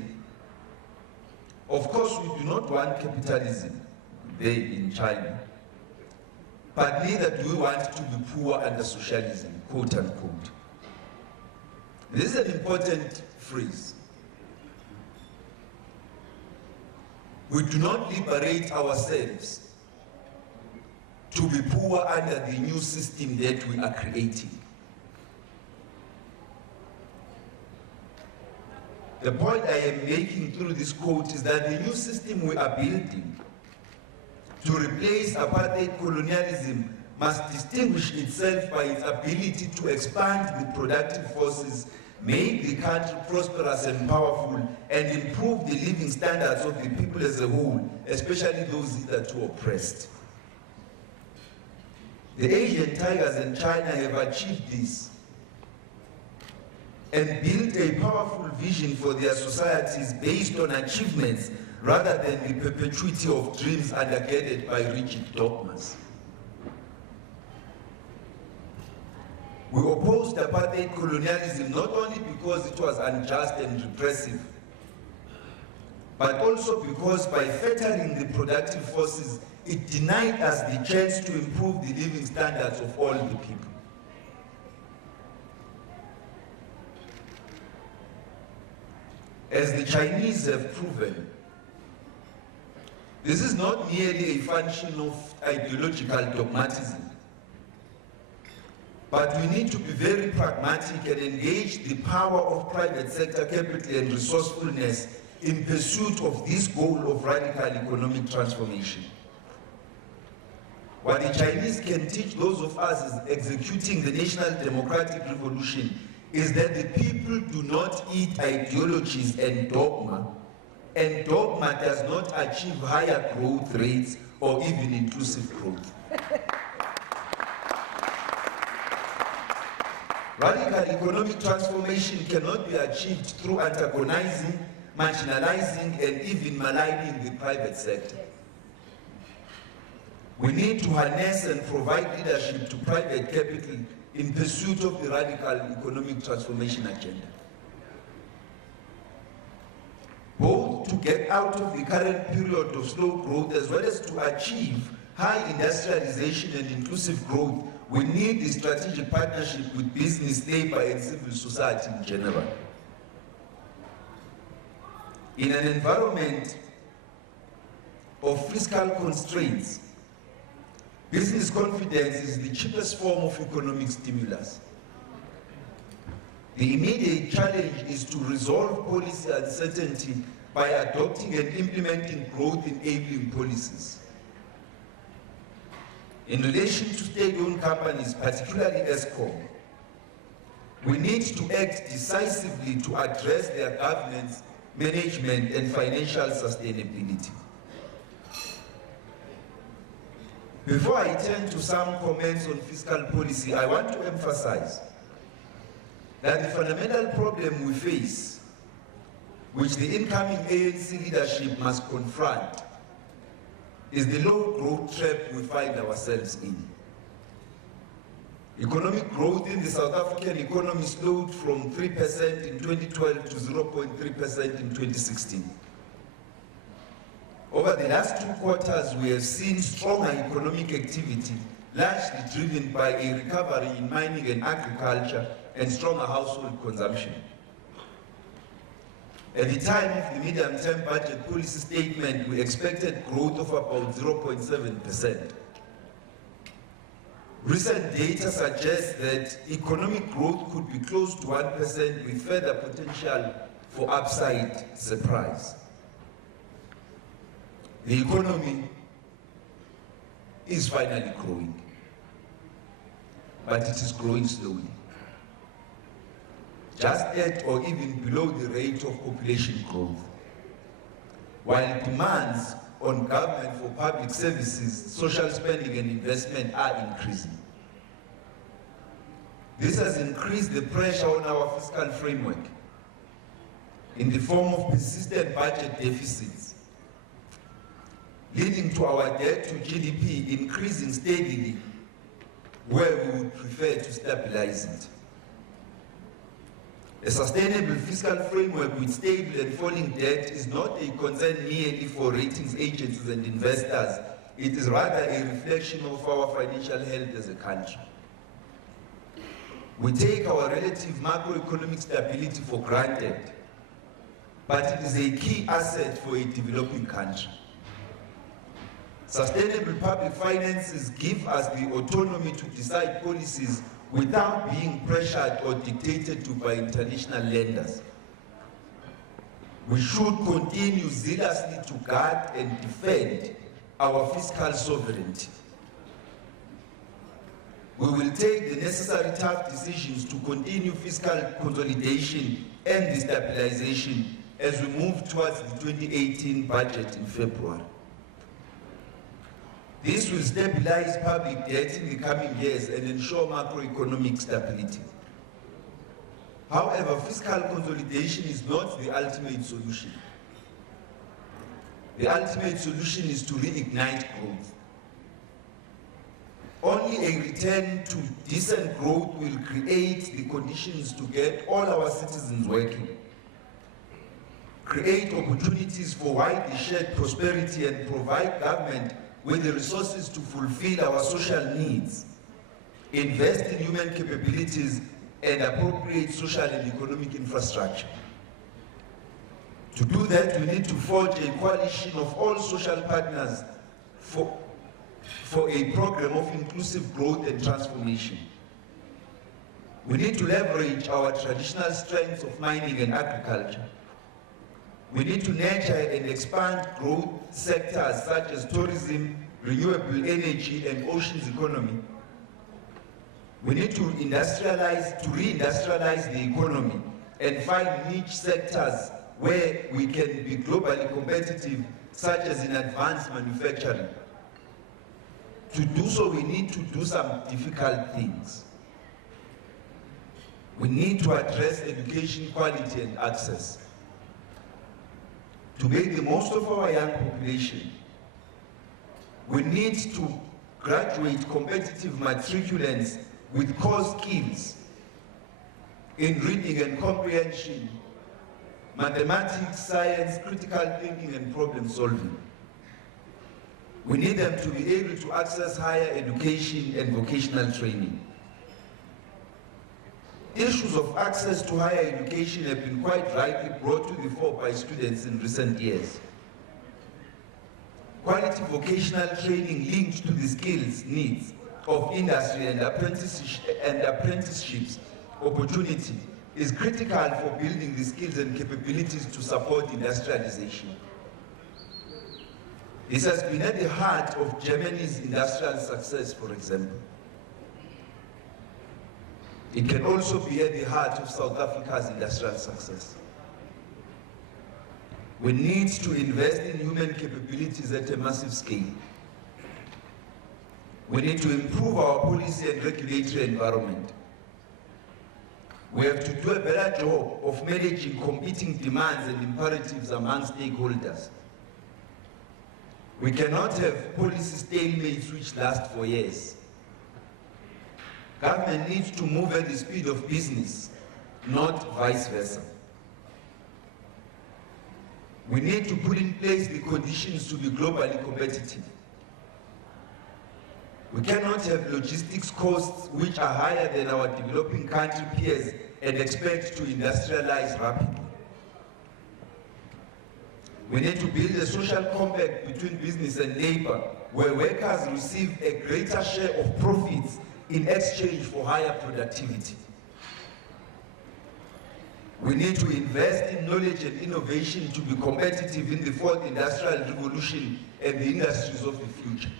"Of course, we do not want capitalism, they in China, but neither do we want to be poor under socialism," quote unquote. This is an important phrase. We do not liberate ourselves to be poor under the new system that we are creating. The point I am making through this quote is that the new system we are building to replace apartheid colonialism must distinguish itself by its ability to expand the productive forces, make the country prosperous and powerful, and improve the living standards of the people as a whole, especially those hitherto oppressed. The Asian tigers and China have achieved this, and build a powerful vision for their societies based on achievements rather than the perpetuity of dreams undergirded by rigid dogmas. We opposed apartheid colonialism not only because it was unjust and repressive, but also because by fettering the productive forces, it denied us the chance to improve the living standards of all the people. As the Chinese have proven, this is not merely a function of ideological dogmatism, but we need to be very pragmatic and engage the power of private sector capital and resourcefulness in pursuit of this goal of radical economic transformation. What the Chinese can teach those of us is executing the national democratic revolution is that the people do not eat ideologies and dogma does not achieve higher growth rates or even inclusive growth. Radical economic transformation cannot be achieved through antagonizing, marginalizing, and even maligning the private sector. We need to harness and provide leadership to private capital in pursuit of the radical economic transformation agenda. Both to get out of the current period of slow growth as well as to achieve high industrialization and inclusive growth, we need the strategic partnership with business, labor, and civil society in general. In an environment of fiscal constraints, business confidence is the cheapest form of economic stimulus. The immediate challenge is to resolve policy uncertainty by adopting and implementing growth-enabling policies. In relation to state-owned companies, particularly ESCOM, we need to act decisively to address their governance, management, and financial sustainability. Before I turn to some comments on fiscal policy, I want to emphasize that the fundamental problem we face, which the incoming ANC leadership must confront, is the low growth trap we find ourselves in. Economic growth in the South African economy slowed from 3% in 2012 to 0.3% in 2016. Over the last 2 quarters, we have seen stronger economic activity, largely driven by a recovery in mining and agriculture and stronger household consumption. At the time of the medium-term budget policy statement, we expected growth of about 0.7%. Recent data suggests that economic growth could be close to 1% with further potential for upside surprise. The economy is finally growing, but it is growing slowly, just at or even below the rate of population growth, while demands on government for public services, social spending and investment are increasing. This has increased the pressure on our fiscal framework in the form of persistent budget deficits, leading to our debt to GDP increasing steadily where we would prefer to stabilize it. A sustainable fiscal framework with stable and falling debt is not a concern merely for ratings agencies and investors. It is rather a reflection of our financial health as a country. We take our relative macroeconomic stability for granted, but it is a key asset for a developing country. Sustainable public finances give us the autonomy to decide policies without being pressured or dictated to by international lenders. We should continue zealously to guard and defend our fiscal sovereignty. We will take the necessary tough decisions to continue fiscal consolidation and destabilization as we move towards the 2018 budget in February. This will stabilize public debt in the coming years and ensure macroeconomic stability. However, fiscal consolidation is not the ultimate solution. The ultimate solution is to reignite growth. Only a return to decent growth will create the conditions to get all our citizens working, create opportunities for widely shared prosperity, and provide government with the resources to fulfill our social needs, invest in human capabilities, and appropriate social and economic infrastructure. To do that, we need to forge a coalition of all social partners for a program of inclusive growth and transformation. We need to leverage our traditional strengths of mining and agriculture. We need to nurture and expand growth sectors such as tourism, renewable energy, and oceans economy. We need to reindustrialize the economy and find niche sectors where we can be globally competitive, such as in advanced manufacturing. To do so, we need to do some difficult things. We need to address education quality and access. To make the most of our young population, we need to graduate competitive matriculants with core skills in reading and comprehension, mathematics, science, critical thinking, and problem solving. We need them to be able to access higher education and vocational training. Issues of access to higher education have been quite rightly brought to the fore by students in recent years. Quality vocational training linked to the skills needs of industry and apprenticeships opportunity is critical for building the skills and capabilities to support industrialization. This has been at the heart of Germany's industrial success, for example. It can also be at the heart of South Africa's industrial success. We need to invest in human capabilities at a massive scale. We need to improve our policy and regulatory environment. We have to do a better job of managing competing demands and imperatives among stakeholders. We cannot have policy stalemates which last for years. Government needs to move at the speed of business, not vice versa. We need to put in place the conditions to be globally competitive. We cannot have logistics costs which are higher than our developing country peers and expect to industrialize rapidly. We need to build a social compact between business and labor where workers receive a greater share of profits in exchange for higher productivity. We need to invest in knowledge and innovation to be competitive in the fourth industrial revolution and the industries of the future.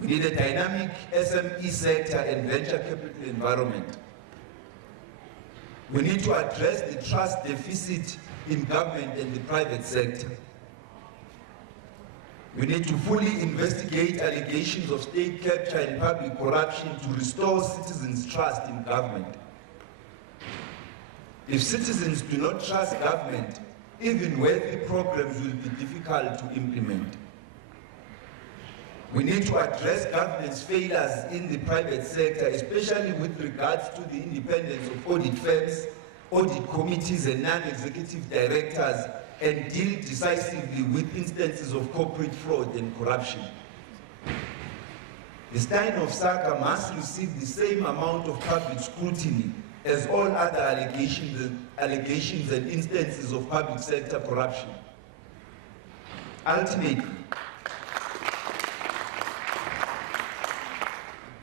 We need a dynamic SME sector and venture capital environment. We need to address the trust deficit in government and the private sector. We need to fully investigate allegations of state capture and public corruption to restore citizens' trust in government. If citizens do not trust government, even worthy programs will be difficult to implement. We need to address government's failures in the private sector, especially with regards to the independence of audit firms, audit committees, and non-executive directors, and deal decisively with instances of corporate fraud and corruption. The Stein of Saga must receive the same amount of public scrutiny as all other allegations and instances of public sector corruption. Ultimately,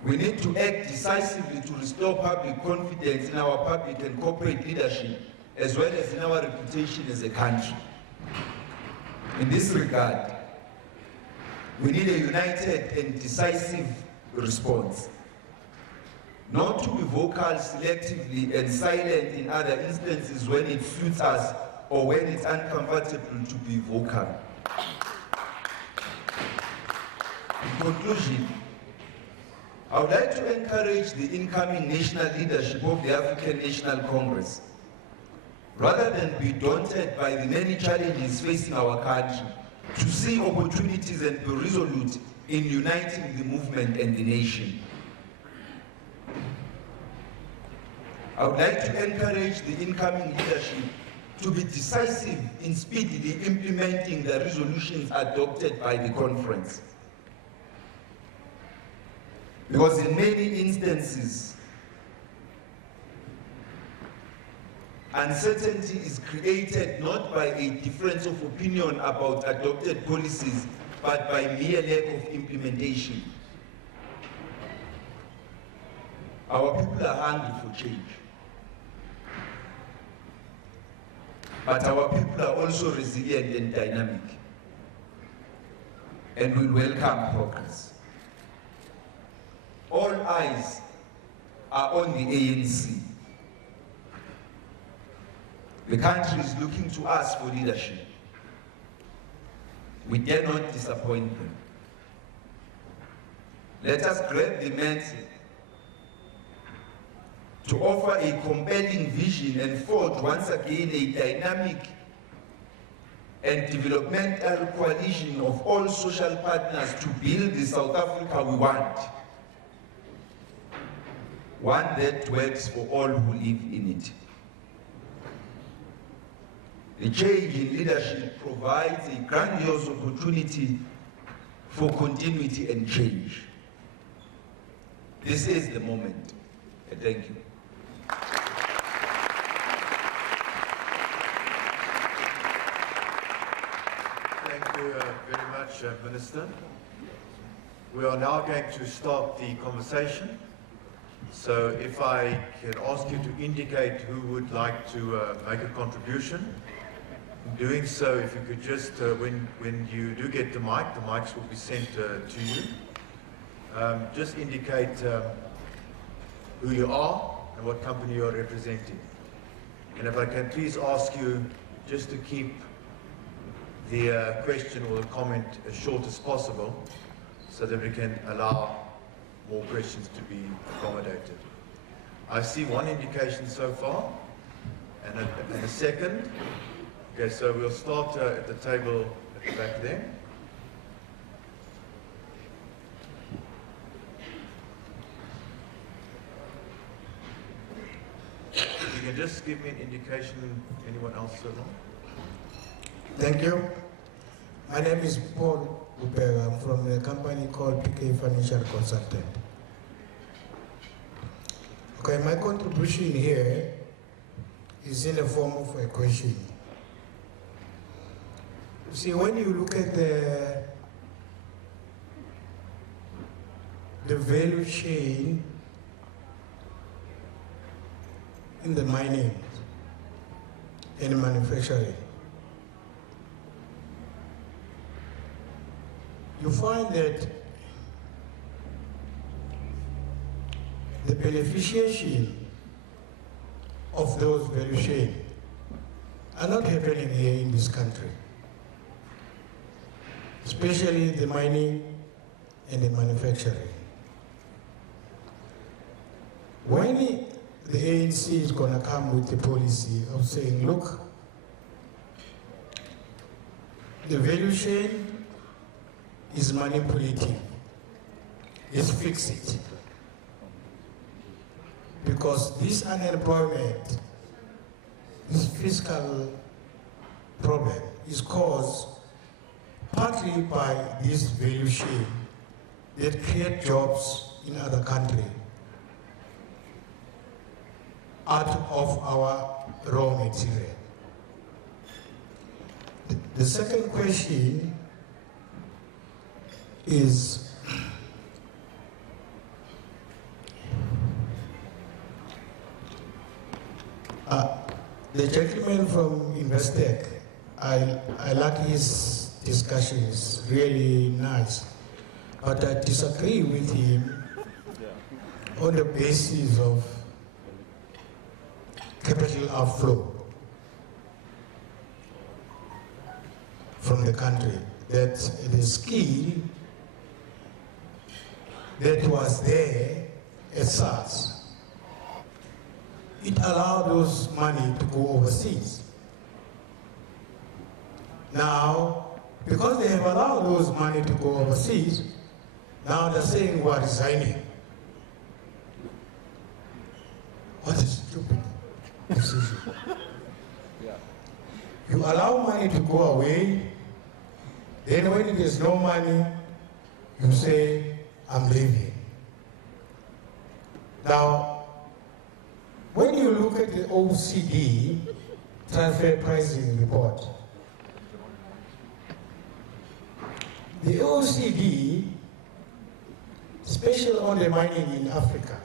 we need to act decisively to restore public confidence in our public and corporate leadership, as well as in our reputation as a country. In this regard, we need a united and decisive response. Not to be vocal selectively and silent in other instances when it suits us or when it's uncomfortable to be vocal. In conclusion, I would like to encourage the incoming national leadership of the African National Congress, rather than be daunted by the many challenges facing our country, to see opportunities and be resolute in uniting the movement and the nation. I would like to encourage the incoming leadership to be decisive in speedily implementing the resolutions adopted by the conference. Because in many instances, uncertainty is created not by a difference of opinion about adopted policies, but by mere lack of implementation. Our people are hungry for change. But our people are also resilient and dynamic, and will welcome progress. All eyes are on the ANC. The country is looking to us for leadership. We dare not disappoint them. Let us grab the mantle to offer a compelling vision and forge once again a dynamic and developmental coalition of all social partners to build the South Africa we want. One that works for all who live in it. The change in leadership provides a grandiose opportunity for continuity and change. This is the moment. Thank you. Thank you very much, Minister. We are now going to start the conversation. So if I can ask you to indicate who would like to make a contribution. In doing so, if you could just, when you do get the mics will be sent to you. Just indicate who you are and what company you are representing. And if I can please ask you just to keep the question or the comment as short as possible so that we can allow more questions to be accommodated. I see one indication so far and a second. Okay, so we'll start at the table at the back there. You can just give me an indication, anyone else so long? Thank you. My name is Paul Upega. I'm from a company called PK Financial Consultant. Okay, my contribution here is in the form of a question. You see, when you look at the value chain in the mining and manufacturing, you find that the beneficiation of those value chains are not happening here in this country, especially the mining and the manufacturing. When the ANC is going to come with the policy of saying, look, the value chain is manipulative, let's fix it. Because this unemployment, this fiscal problem is caused partly by this value chain that create jobs in other countries out of our raw material. The second question is the gentleman from Investec, I like his discussion, it's really nice, but I disagree with him on the basis of capital outflow from the country, that the skill that was there at SARS, it allowed those money to go overseas. Now, because they have allowed those money to go overseas, now they're saying we are resigning. What a stupid decision. You allow money to go away, then when there's no money, you say, I'm leaving. Now, when you look at the OECD transfer pricing report, the OECD, especially on the mining in Africa,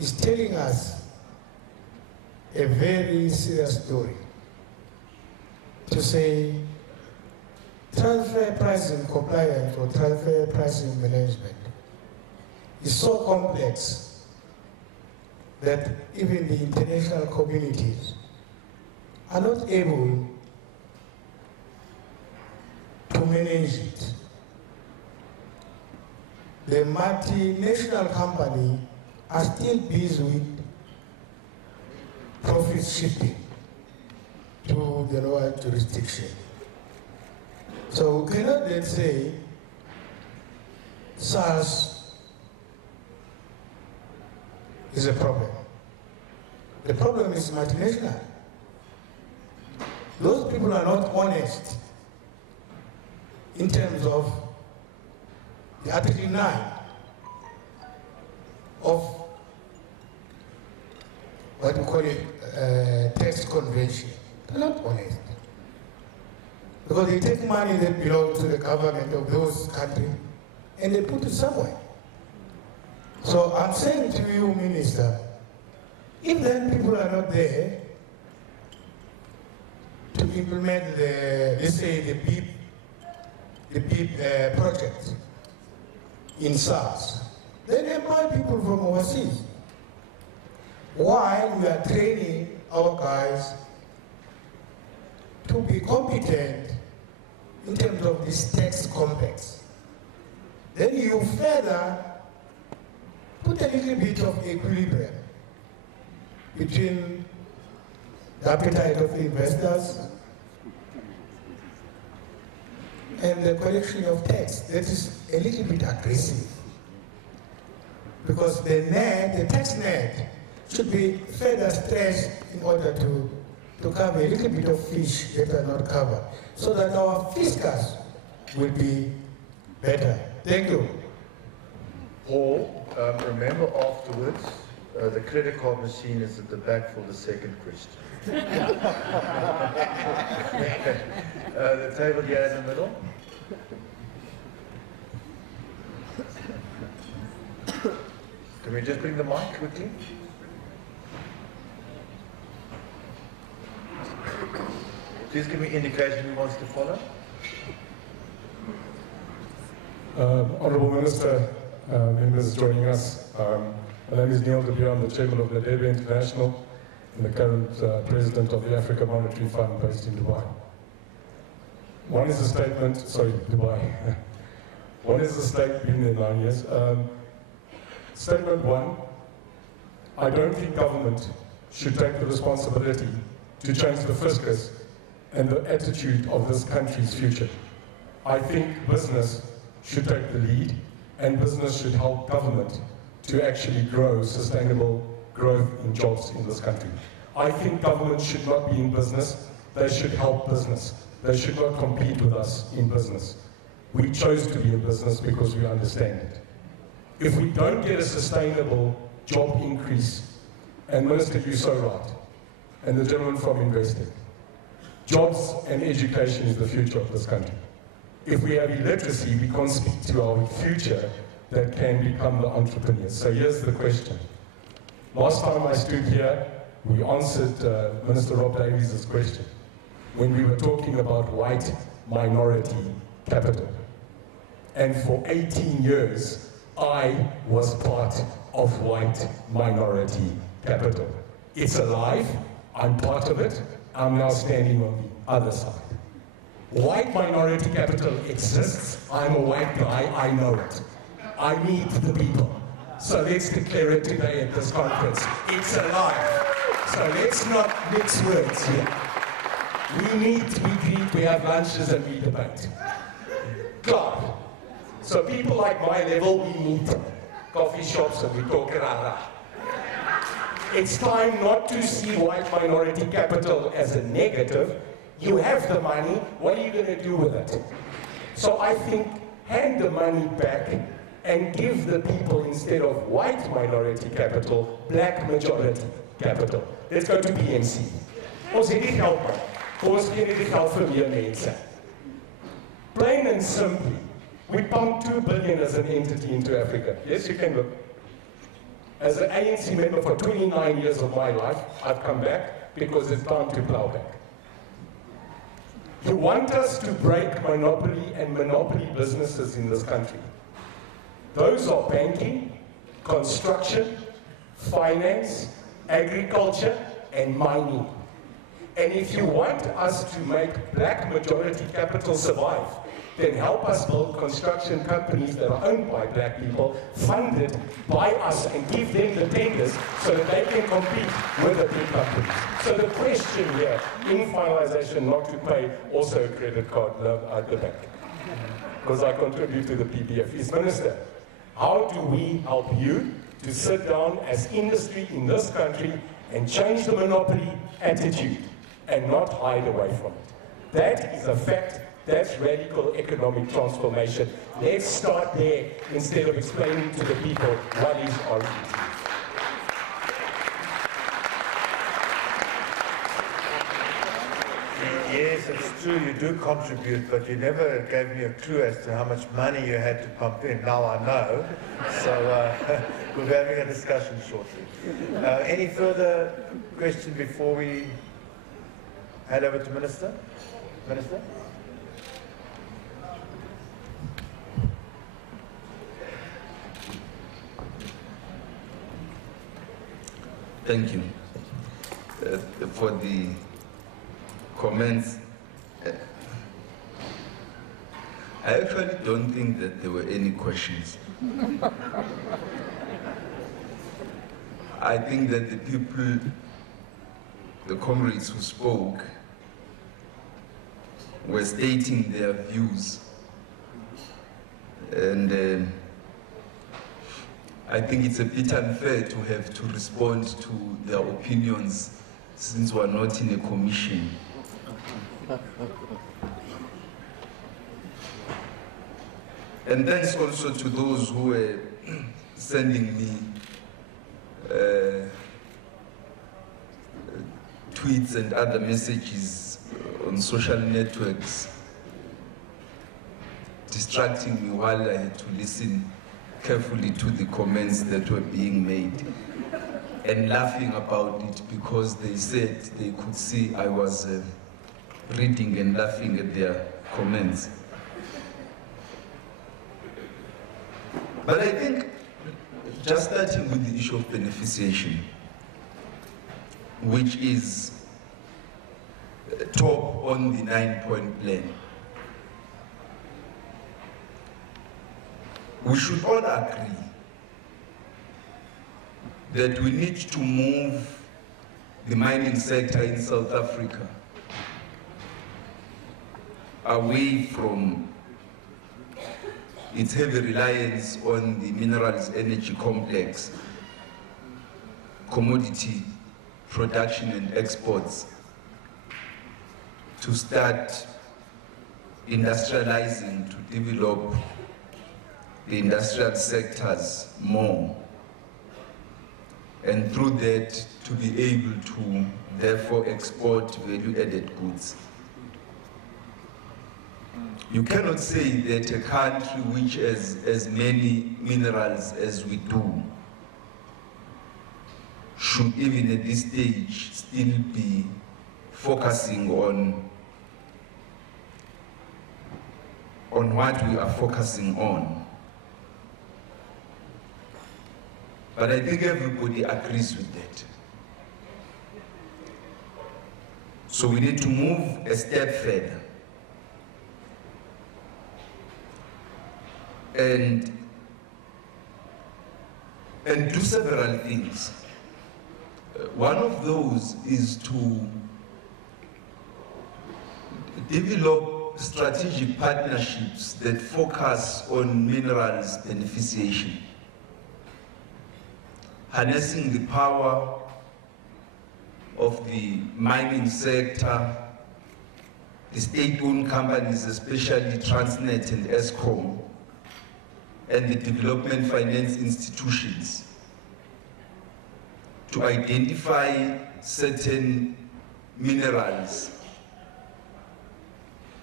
is telling us a very serious story to say transfer pricing compliance or transfer pricing management is so complex that even the international communities are not able to manage it. The multinational company are still busy with profit shifting to the lower jurisdiction. So we cannot then say SARS is a problem. The problem is multinational. Those people are not honest in terms of the Article 9 of what we call it tax convention. They're not honest. Because they take money that belongs to the government of those countries and they put it somewhere. So I'm saying to you, Minister, if then people are not there to implement the, let's say, the BIP project in SARS, then employ people from overseas. While we are training our guys to be competent in terms of this tax complex, then you further put a little bit of equilibrium between the appetite of investors and the collection of tax that is a little bit aggressive. Because the tax net, should be further stretched in order to cover a little bit of fish that are not covered, so that our fiscus will be better. Thank you. Paul, remember afterwards, the credit card machine is at the back for the second question. The table here in the middle. Can we just bring the mic quickly? Please give me indication who wants to follow. Honourable Minister, members joining us. My name is Neil De Beer. I'm the chairman of Gigaba International and the current president of the Africa Monetary Fund based in Dubai. One is a statement, sorry, Dubai. One is a statement, been there 9 years. Statement one, I don't think government should take the responsibility to change the fiscus and the attitude of this country's future. I think business should take the lead and business should help government to actually grow sustainable growth in jobs in this country. I think government should not be in business, they should help business. They should not compete with us in business. We chose to be in business because we understand it. If we don't get a sustainable job increase, and Minister, you're so right, and the gentleman from Investec, jobs and education is the future of this country. If we have illiteracy, we can't speak to our future that can become the entrepreneurs. So here's the question. Last time I stood here, we answered Minister Rob Davies' question when we were talking about white minority capital. And for 18 years, I was part of white minority capital. It's alive, I'm part of it, I'm now standing on the other side. White minority capital exists, I'm a white guy, I know it. I need the people. So let's declare it today at this conference. It's alive. So let's not mix words here. We meet, we greet, we have lunches, and we debate. God. So people like my level, we meet coffee shops and we talk rara. It's time not to see white minority capital as a negative. You have the money, what are you going to do with it? So I think hand the money back and give the people, instead of white minority capital, black majority capital. Let's go to ANC. Ons het die geld man. Ons gee nie die geld vir meer mense. Plain and simply, we pumped 2 billion as an entity into Africa. Yes, you can look. As an ANC member for 29 years of my life, I've come back because it's time to plow back. You want us to break monopoly and monopoly businesses in this country. Those are banking, construction, finance, agriculture, and mining. And if you want us to make black majority capital survive, then help us build construction companies that are owned by black people, funded by us, and give them the tenders so that they can compete with the big companies. So the question here, in finalization, not to pay also a credit card at the bank, because I contribute to the PBF, is, Minister, how do we help you to sit down as industry in this country and change the monopoly attitude and not hide away from it? That is a fact. That's radical economic transformation. Let's start there instead of explaining to the people what is RET. Yes, it's true, you do contribute, but you never gave me a clue as to how much money you had to pump in. Now I know. So we'll be having a discussion shortly. Any further question before we hand over to Minister? Minister? Thank you for the comments. I actually don't think that there were any questions. I think that the people, the comrades who spoke, were stating their views. And I think it's a bit unfair to have to respond to their opinions since we're not in a commission. And thanks also to those who were sending me tweets and other messages on social networks, distracting me while I had to listen carefully to the comments that were being made and laughing about it because they said they could see I was reading and laughing at their comments. But I think, just starting with the issue of beneficiation, which is top on the 9-point plan, we should all agree that we need to move the mining sector in South Africa away from its heavy reliance on the minerals energy complex, commodity production and exports, to start industrializing, to develop the industrial sectors more, and through that to be able to therefore export value-added goods. You cannot say that a country which has as many minerals as we do should, even at this stage, still be focusing on what we are focusing on. But I think everybody agrees with that. So we need to move a step further. And and do several things. One of those is to develop strategic partnerships that focus on minerals beneficiation, harnessing the power of the mining sector, the state-owned companies, especially Transnet and Eskom, and the development finance institutions to identify certain minerals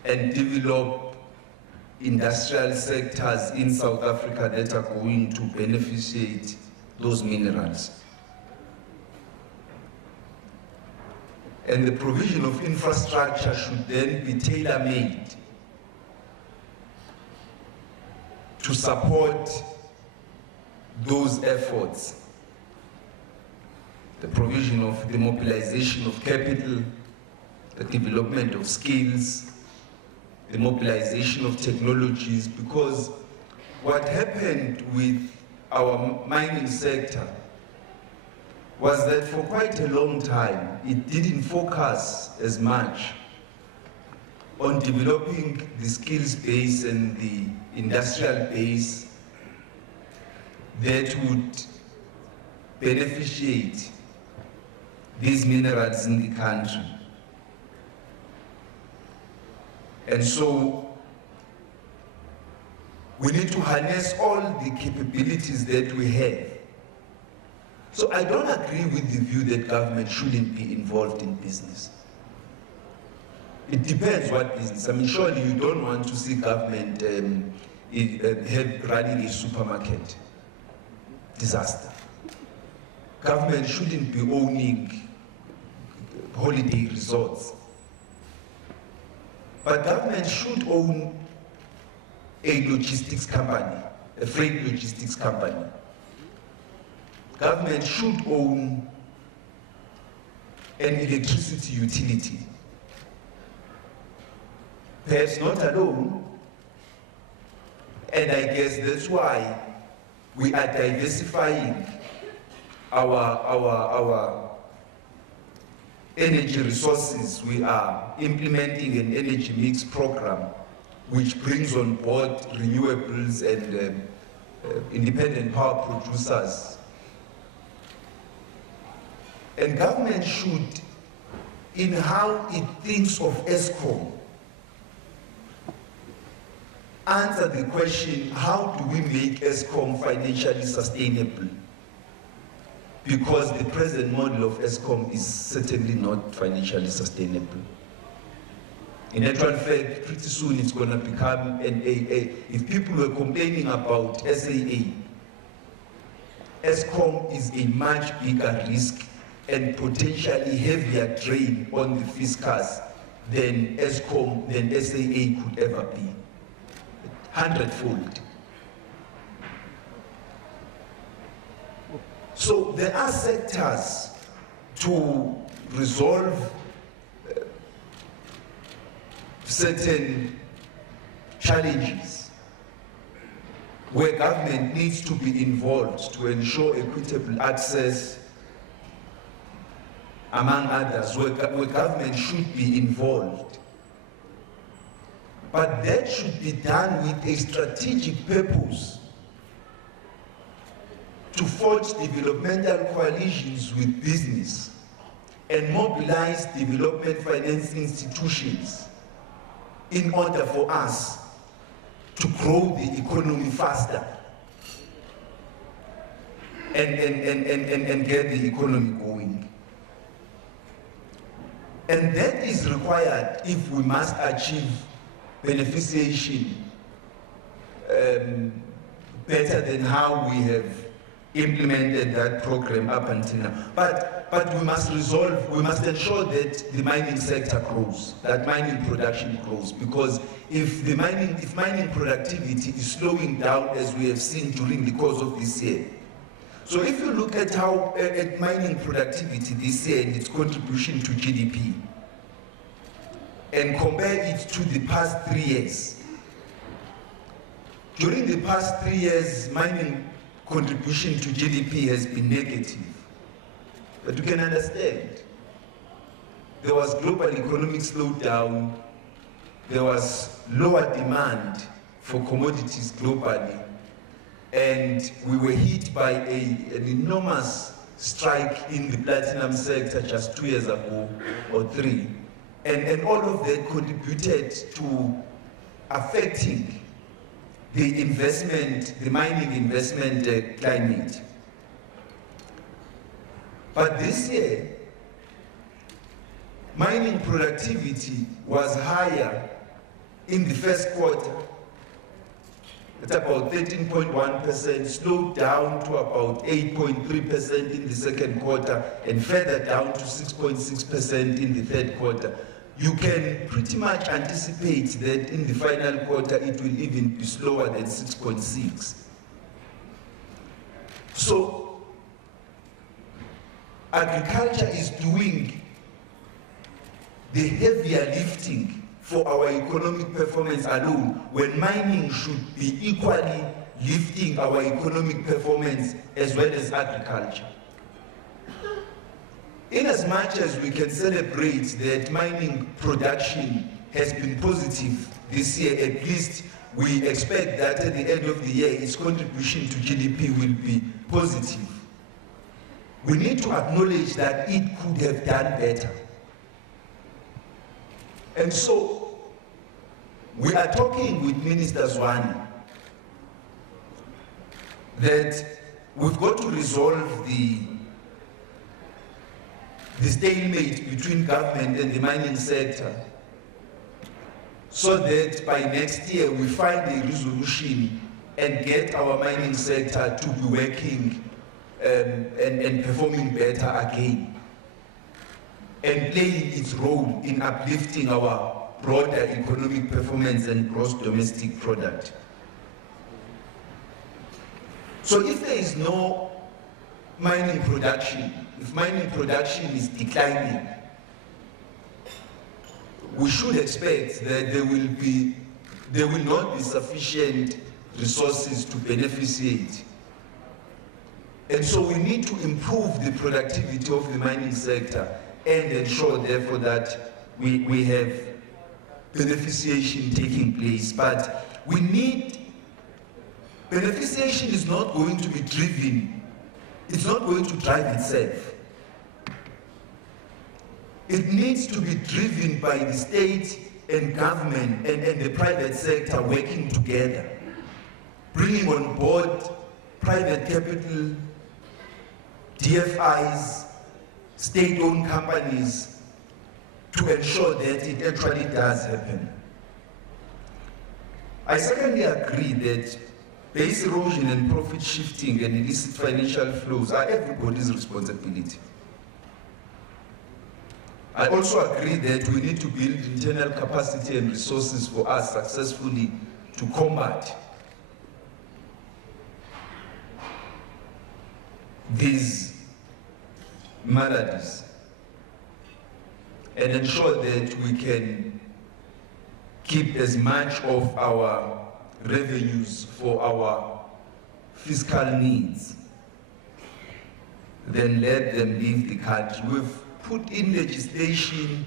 and develop industrial sectors in South Africa that are going to beneficiate those minerals. And the provision of infrastructure should then be tailor-made to support those efforts. The provision of the mobilization of capital, the development of skills, the mobilization of technologies, because what happened with our mining sector was that for quite a long time, it didn't focus as much on developing the skills base and the industrial base that would beneficiate these minerals in the country. And so we need to harness all the capabilities that we have. So I don't agree with the view that government shouldn't be involved in business. It depends what business. I mean, surely you don't want to see government running a supermarket. Disaster. Government shouldn't be owning holiday resorts. But government should own a logistics company, a freight logistics company. Government should own an electricity utility. Perhaps not alone. And I guess that's why we are diversifying our energy resources. We are implementing an energy mix program which brings on board renewables and independent power producers. And government should, in how it thinks of Eskom, answer the question, how do we make Eskom financially sustainable? Because the present model of Eskom is certainly not financially sustainable. In actual fact, pretty soon it's going to become an AA. If people were complaining about SAA, Eskom is a much bigger risk and potentially heavier drain on the fiscus than Eskom, than SAA could ever be. 100-fold. So there are sectors to resolve certain challenges where government needs to be involved to ensure equitable access, among others, where government should be involved. But that should be done with a strategic purpose to forge developmental coalitions with business and mobilize development finance institutions in order for us to grow the economy faster and get the economy going. And that is required if we must achieve beneficiation better than how we have implemented that program up until now. But we must ensure that the mining sector grows, that mining production grows, because if mining productivity is slowing down, as we have seen during the course of this year. So if you look at how at mining productivity this year and its contribution to GDP, and compare it to the past 3 years. During the past 3 years, mining contribution to GDP has been negative. But you can understand, there was global economic slowdown, there was lower demand for commodities globally, and we were hit by an enormous strike in the platinum sector just 2 years ago or 3. And all of that contributed to affecting the investment, the mining investment climate. But this year, mining productivity was higher in the first quarter. It's about 13.1%, slowed down to about 8.3% in the second quarter, and further down to 6.6% in the third quarter. You can pretty much anticipate that in the final quarter it will even be slower than 6.6. So, agriculture is doing the heavier lifting for our economic performance alone, when mining should be equally lifting our economic performance as well as agriculture. In as much as we can celebrate that mining production has been positive this year, at least we expect that at the end of the year its contribution to GDP will be positive. We need to acknowledge that it could have done better. And so, we are talking with Minister Zwane that we've got to resolve the stalemate between government and the mining sector, so that by next year we find a resolution and get our mining sector to be working and performing better again, and playing its role in uplifting our broader economic performance and gross domestic product. So if there is no mining production, if mining production is declining, we should expect that there will not be sufficient resources to beneficiate. And so we need to improve the productivity of the mining sector and ensure therefore that we have beneficiation taking place. But we need, beneficiation is not going to be driven, it's not going to drive itself. It needs to be driven by the state and government and the private sector working together, bringing on board private capital, DFIs, state-owned companies, to ensure that it actually does happen. I secondly agree that base erosion and profit shifting and illicit financial flows are everybody's responsibility. I also agree that we need to build internal capacity and resources for us successfully to combat these maladies and ensure that we can keep as much of our revenues for our fiscal needs than let them leave the country. We've put in legislation,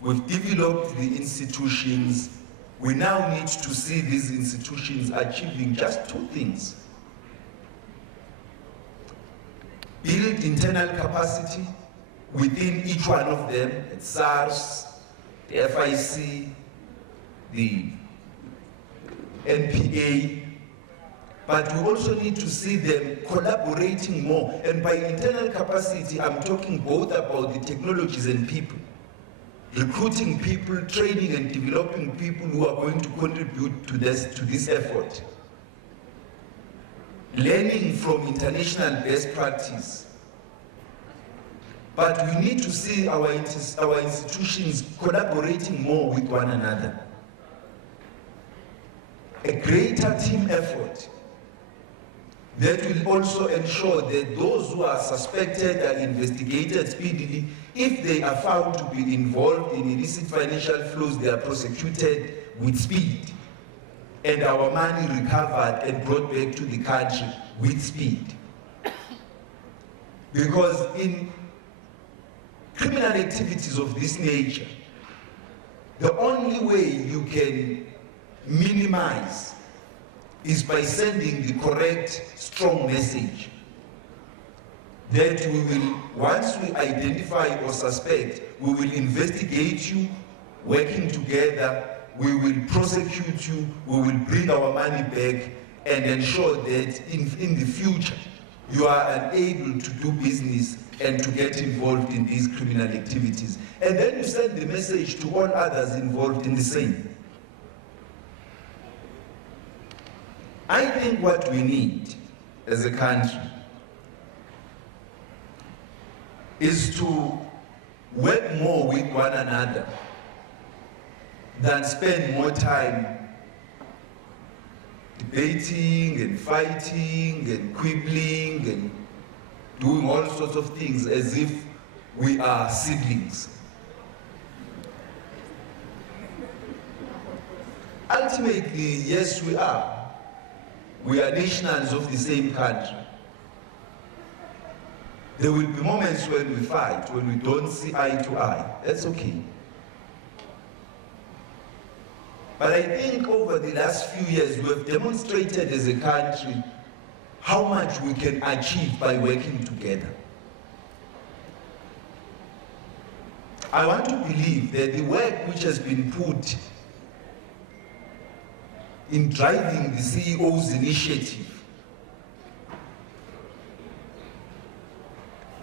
we've developed the institutions. We now need to see these institutions achieving just two things: build internal capacity within each one of them, at SARS, the FIC, the NPA, but we also need to see them collaborating more. And by internal capacity, I'm talking both about the technologies and people. Recruiting people, training and developing people who are going to contribute to this effort. Learning from international best practice. But we need to see our institutions collaborating more with one another. A greater team effort that will also ensure that those who are suspected are investigated speedily. If they are found to be involved in illicit financial flows, they are prosecuted with speed. and our money recovered and brought back to the country with speed. Because in criminal activities of this nature, the only way you can minimize is by sending the correct, strong message that we will, once we identify or suspect, we will investigate you, working together, we will prosecute you, we will bring our money back and ensure that in the future you are unable to do business and to get involved in these criminal activities. And then you send the message to all others involved in the same. I think what we need as a country is to work more with one another than spend more time debating and fighting and quibbling and doing all sorts of things as if we are siblings. Ultimately, yes, we are. We are nationals of the same country. There will be moments when we fight, when we don't see eye to eye. That's okay. But I think over the last few years, we have demonstrated as a country how much we can achieve by working together. I want to believe that the work which has been put in driving the CEO's initiative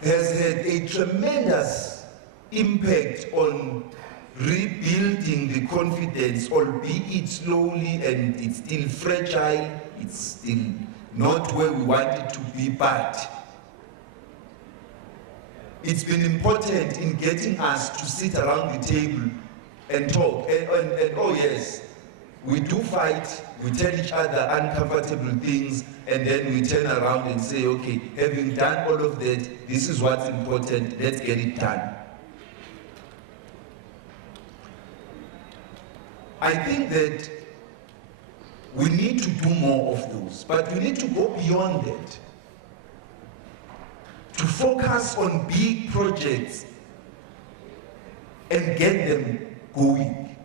has had a tremendous impact on rebuilding the confidence, albeit slowly, and it's still fragile, it's still not where we want it to be, but it's been important in getting us to sit around the table and talk. And oh yes, we do fight, we tell each other uncomfortable things, and then we turn around and say, okay, having done all of that, this is what's important, let's get it done. I think that we need to do more of those, but we need to go beyond that, to focus on big projects and get them going.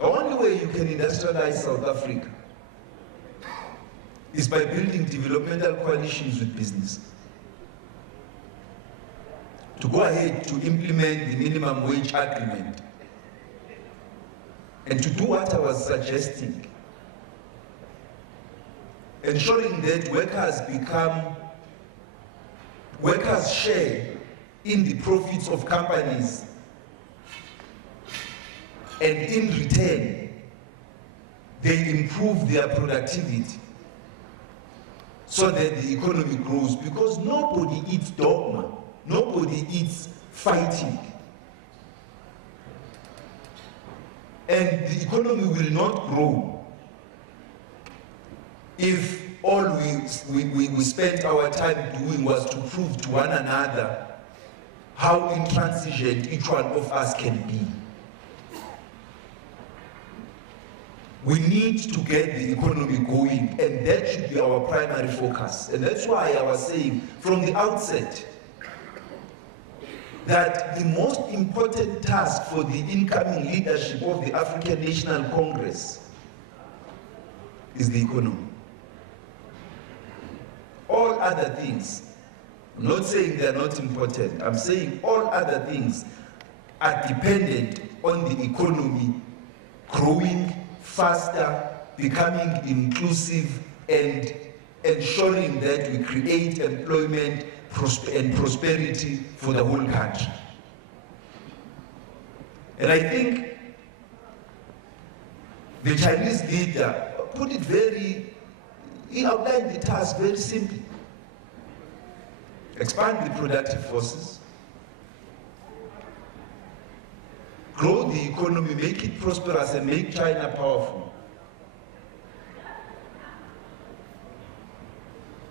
The only way you can industrialize South Africa is by building developmental coalitions with business. To go ahead to implement the minimum wage agreement and to do what I was suggesting, ensuring that workers share in the profits of companies, and in return, they improve their productivity so that the economy grows, because nobody eats dogma, nobody eats fighting. And the economy will not grow if all we spent our time doing was to prove to one another how intransigent each one of us can be. We need to get the economy going, and that should be our primary focus. And that's why I was saying from the outset that the most important task for the incoming leadership of the African National Congress is the economy. All other things, I'm not saying they're not important, I'm saying all other things are dependent on the economy growing faster, becoming inclusive, and ensuring that we create employment and prosperity for the whole country. And I think the Chinese leader put it he outlined the task very simply. Expand the productive forces, grow the economy, make it prosperous, and make China powerful.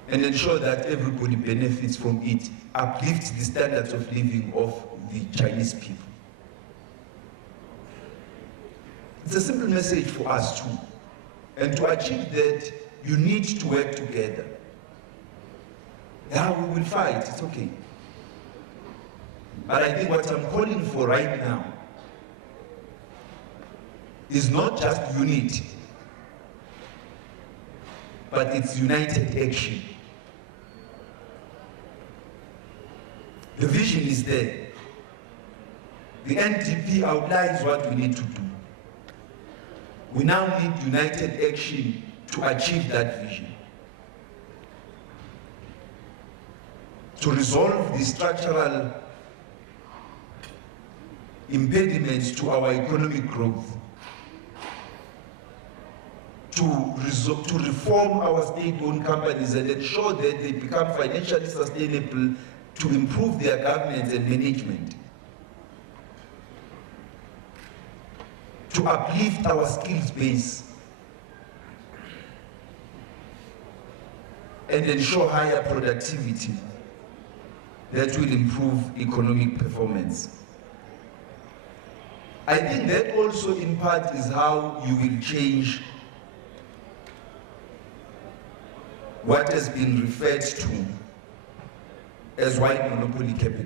And ensure that everybody benefits from it, uplift the standards of living of the Chinese people. It's a simple message for us too. And to achieve that, you need to work together. Yeah, we will fight, it's okay. But I think what I'm calling for right now is not just unity, but it's united action. The vision is there. The NDP outlines what we need to do. We now need united action to achieve that vision. To resolve the structural impediments to our economic growth. To reform our state-owned companies and ensure that they become financially sustainable, to improve their governance and management. To uplift our skills base and ensure higher productivity that will improve economic performance. I think that also in part is how you will change what has been referred to as white monopoly capital.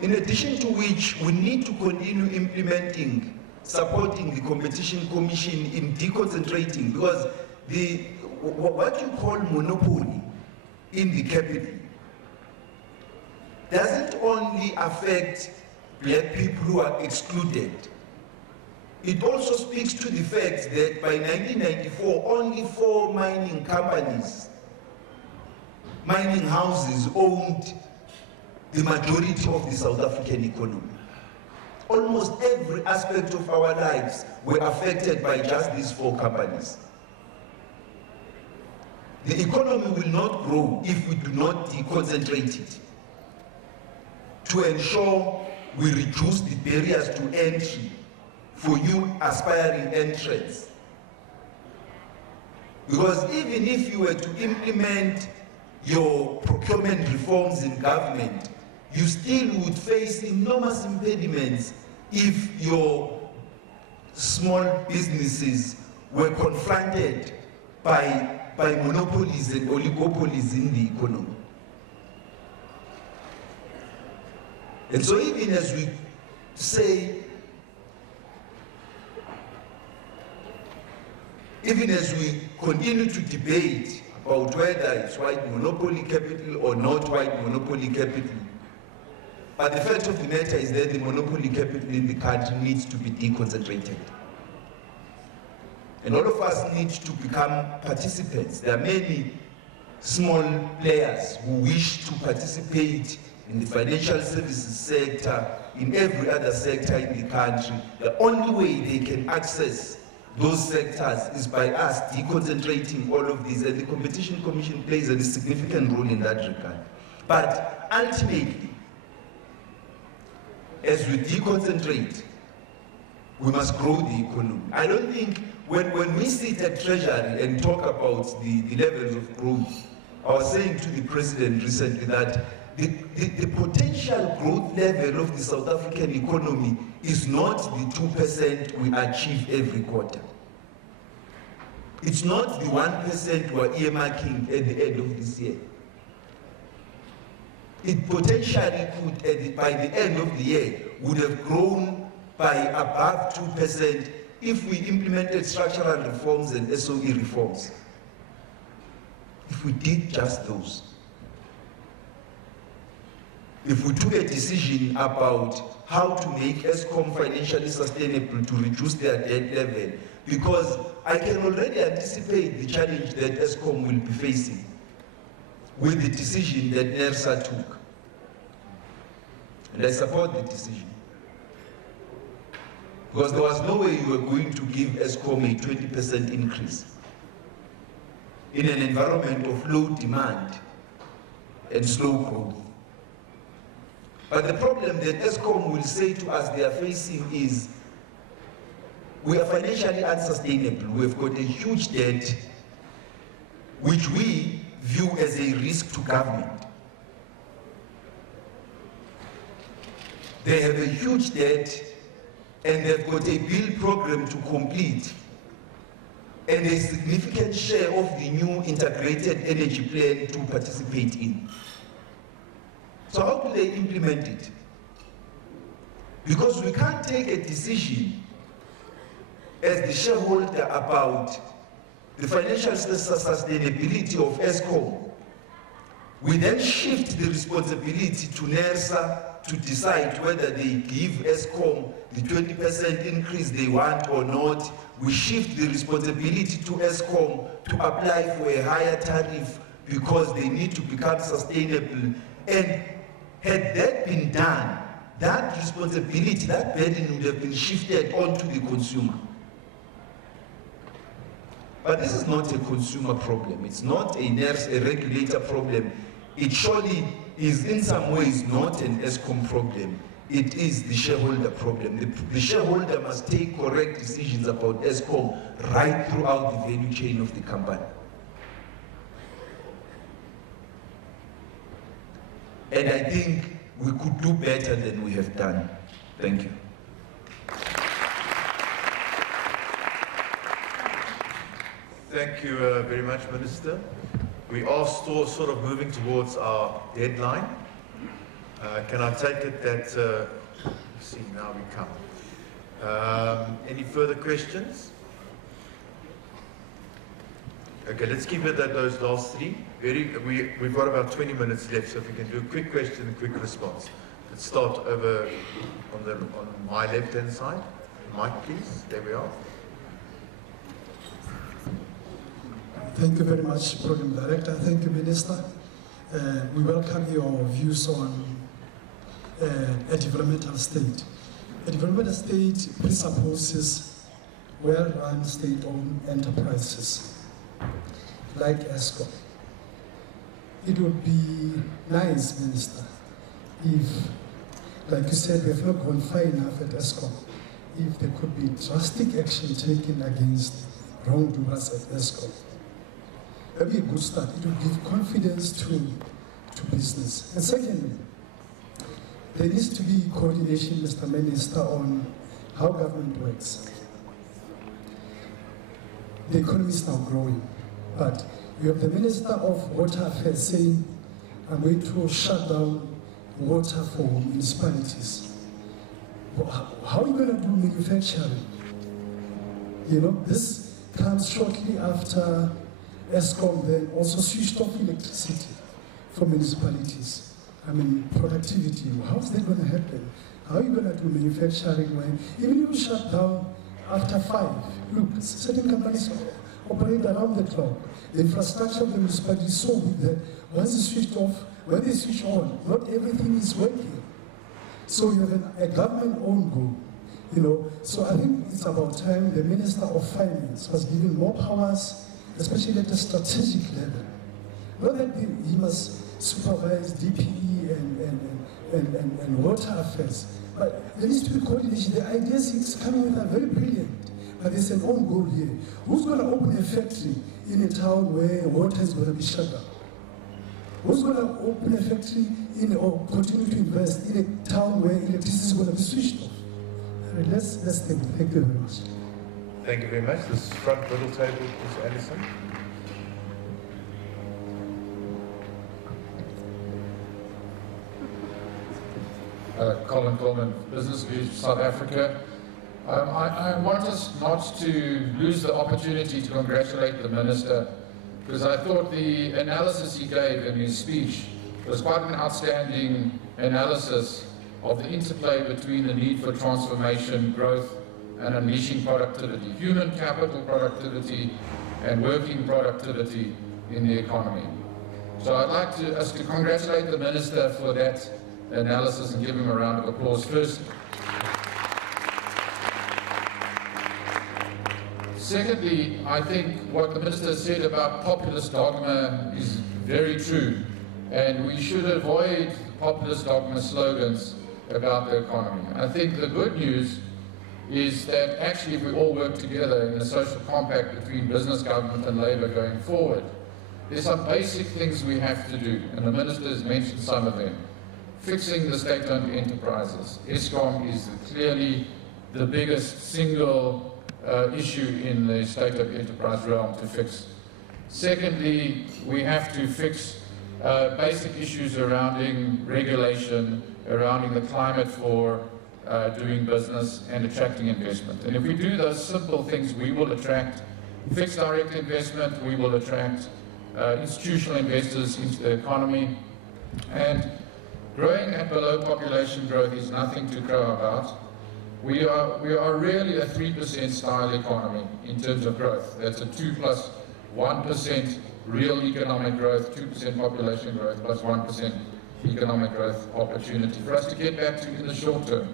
In addition to which, we need to continue implementing, supporting the Competition Commission in deconcentrating, because what you call monopoly in the capital doesn't only affect black people who are excluded. It also speaks to the fact that by 1994, only 4 mining companies, mining houses owned the majority of the South African economy. Almost every aspect of our lives were affected by just these 4 companies. The economy will not grow if we do not deconcentrate it. To ensure we reduce the barriers to entry for you aspiring entrants. Because even if you were to implement your procurement reforms in government, you still would face enormous impediments if your small businesses were confronted by monopolies and oligopolies in the economy. And so even as we say, even as we continue to debate about whether it's white monopoly capital or not white monopoly capital, but the fact of the matter is that the monopoly capital in the country needs to be deconcentrated. And all of us need to become participants. There are many small players who wish to participate in the financial services sector, in every other sector in the country. The only way they can access those sectors is by us deconcentrating all of these, and the Competition Commission plays a significant role in that regard. But ultimately, as we deconcentrate, we must grow the economy. I don't think when we sit at Treasury and talk about the levels of growth, I was saying to the President recently that the potential growth level of the South African economy is not the 2% we achieve every quarter. It's not the 1% we're earmarking at the end of this year. It potentially could, by the end of the year, would have grown by above 2% if we implemented structural reforms and SOE reforms. If we did just those. If we took a decision about how to make ESCOM financially sustainable to reduce their debt level, because I can already anticipate the challenge that ESCOM will be facing with the decision that NERSA took. And I support the decision. Because there was no way you were going to give ESCOM a 20% increase in an environment of low demand and slow growth. But the problem that ESCOM will say to us they are facing is, we are financially unsustainable. We've got a huge debt, which we view as a risk to government. They have a huge debt and they've got a build program to complete, and a significant share of the new integrated energy plan to participate in. So how do they implement it? Because we can't take a decision as the shareholder about the financial sustainability of Eskom. We then shift the responsibility to NERSA to decide whether they give Eskom the 20% increase they want or not. We shift the responsibility to Eskom to apply for a higher tariff because they need to become sustainable. And had that been done, that responsibility, that burden would have been shifted onto the consumer. But this is not a consumer problem. It's not a regulator problem. It surely is in some ways not an Eskom problem. It is the shareholder problem. The shareholder must take correct decisions about Eskom right throughout the value chain of the company. And I think we could do better than we have done. Thank you. Thank you very much, Minister. We are still sort of moving towards our deadline. Can I take it that, see, now we come. Any further questions? Okay, let's keep it at those last three. We've got about 20 minutes left, so if we can do a quick question and quick response. Let's start over on my left-hand side. Mike, please. There we are. Thank you very much, Program Director. Thank you, Minister. We welcome your views on a developmental state. A developmental state presupposes well-run state-owned enterprises like Eskom. It would be nice, Minister, if, like you said, we have not gone far enough at Eskom, if there could be drastic action taken against wrongdoers at Eskom. That would be a good start. It would give confidence to business. And secondly, there needs to be coordination, Mr. Minister, on how government works. The economy is now growing, but you have the Minister of Water Affairs saying, I'm going to shut down water for municipalities. How are you going to do manufacturing? You know, this comes shortly after Eskom then also switched off electricity for municipalities. I mean, productivity, how is that going to happen? How are you going to do manufacturing when, even if you shut down after 5, look, certain companies operate around the clock. The infrastructure of the municipality is so big that once it's switched off, when they switch on, not everything is working. So you have a government-owned goal, you know. So I think it's about time the Minister of Finance was given more powers, especially at the strategic level. Not that he must supervise DPE and water affairs, but there needs to be coordination. The ideas he's coming with are very brilliant, but there's an own goal here. Who's going to open a factory in a town where water is going to be shut down? Who's going to open a factory or continue to invest in a town where electricity is going to be switched off? Let's think. Thank you very much. Thank you very much. This front middle table, Mr. Anderson. Colin Coleman, Business Views, South Africa. I want us not to lose the opportunity to congratulate the Minister, because I thought the analysis he gave in his speech was quite an outstanding analysis of the interplay between the need for transformation, growth, and unleashing productivity, human capital productivity and working productivity in the economy. So I'd like us to congratulate the Minister for that analysis and give him a round of applause first. Secondly, I think what the Minister said about populist dogma is very true, and we should avoid populist dogma slogans about the economy. I think the good news is that actually if we all work together in a social compact between business, government and labour going forward, there's some basic things we have to do, and the Minister has mentioned some of them. Fixing the state-owned enterprises. Eskom is clearly the biggest single issue in the state of enterprise realm to fix. Secondly, we have to fix basic issues surrounding regulation, surrounding the climate for doing business and attracting investment. And if we do those simple things, we will attract fixed direct investment, we will attract institutional investors into the economy, and growing at below population growth is nothing to crow about. We are really a 3% style economy in terms of growth. That's a 2 plus 1% real economic growth, 2% population growth, plus 1% economic growth opportunity. For us to get back to in the short term,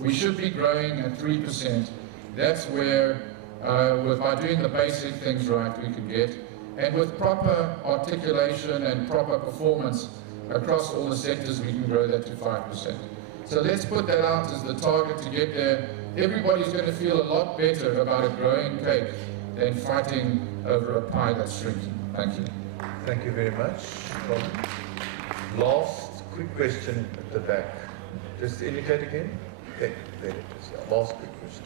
we should be growing at 3%. That's where, by doing the basic things right, we can get. And with proper articulation and proper performance across all the sectors, we can grow that to 5%. So let's put that out as the target to get there. Everybody's going to feel a lot better about a growing cake than fighting over a pie that's shrinking. Thank you. Thank you very much. Last quick question at the back. Just indicate again. Okay, there it is. Yeah, last quick question.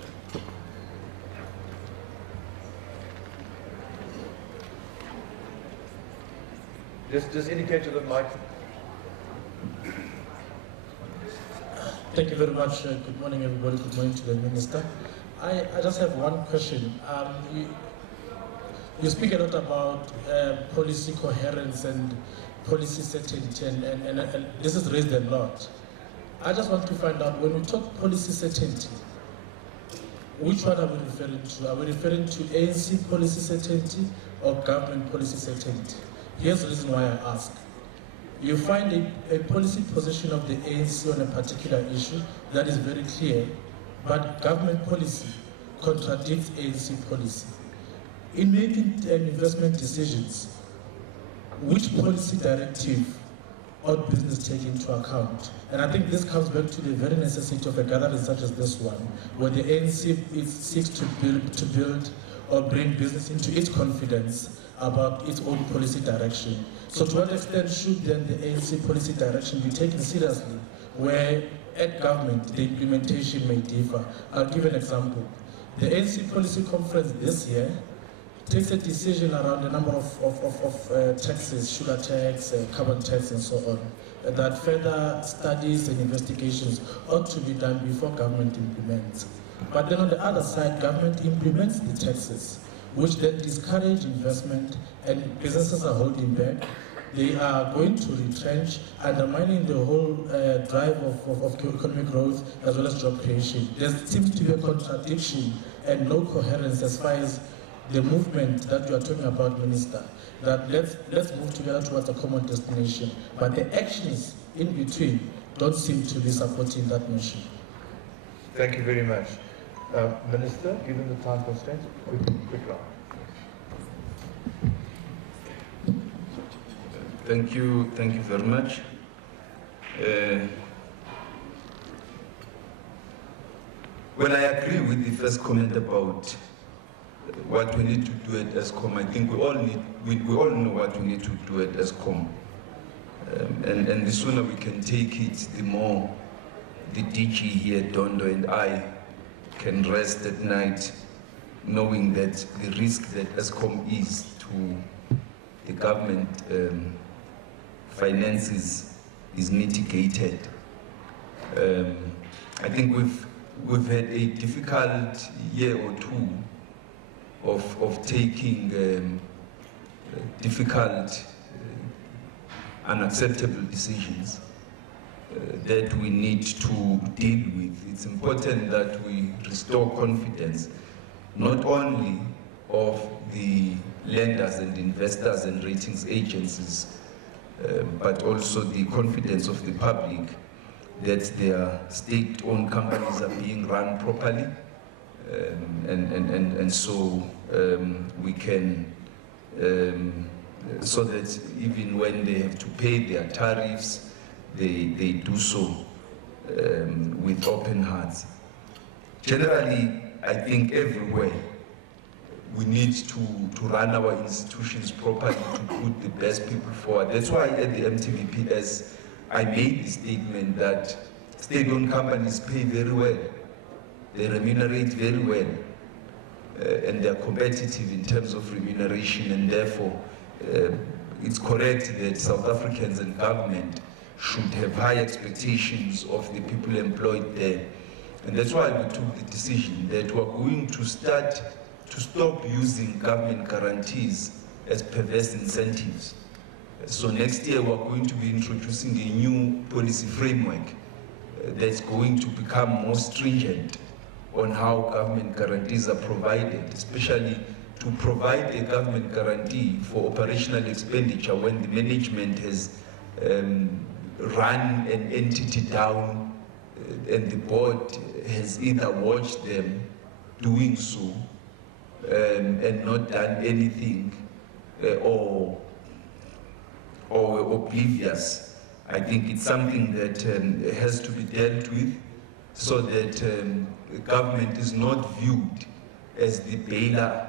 Just indicate to the mic. Thank you very much. Good morning, everybody. Good morning to the Minister. I just have one question. You speak a lot about policy coherence and policy certainty, and this is raised a lot. I just want to find out, when we talk policy certainty, which one are we referring to? Are we referring to ANC policy certainty or government policy certainty? Here's the reason why I ask. You find a policy position of the ANC on a particular issue that is very clear, but government policy contradicts ANC policy. In making investment decisions, which policy directive ought business take into account? And I think this comes back to the very necessity of a gathering such as this one, where the ANC seeks to build or bring business into its confidence about its own policy direction. So to what extent should then the ANC policy direction be taken seriously, where at government the implementation may differ? I'll give an example. The ANC policy conference this year takes a decision around a number of taxes, sugar tax, carbon tax, and so on, that further studies and investigations ought to be done before government implements. But then on the other side, government implements the taxes, which then discourage investment, and businesses are holding back. They are going to retrench, undermining the whole drive of economic growth as well as job creation. There seems to be a contradiction and no coherence as far as the movement that you are talking about, Minister, that let's move together towards a common destination. But the actions in between don't seem to be supporting that mission. Thank you very much. Minister, given the time constraints, quick round. Thank you very much. Well, I agree with the first comment about what we need to do at ESCOM. I think we all know what we need to do at ESCOM. And the sooner we can take it, the more the DG here, Dondo, and I can rest at night knowing that the risk that ESCOM is to the government finances is mitigated. I think we've had a difficult year or two of taking difficult, unacceptable decisions that we need to deal with. It's important that we restore confidence, not only of the lenders and investors and ratings agencies, but also the confidence of the public that their state-owned companies are being run properly, and so we can, so that even when they have to pay their tariffs, they do so with open hearts. Generally, I think everywhere we need to run our institutions properly, to put the best people forward. That's why at the MTVPS, I made the statement that state-owned companies pay very well. They remunerate very well, and they're competitive in terms of remuneration, and therefore it's correct that South Africans and government should have high expectations of the people employed there. And that's why we took the decision that we're going to stop using government guarantees as perverse incentives. So next year we're going to be introducing a new policy framework that's going to become more stringent on how government guarantees are provided, especially to provide a government guarantee for operational expenditure when the management has run an entity down and the board has either watched them doing so and not done anything or oblivious. I think it's something that has to be dealt with so that the government is not viewed as the bailer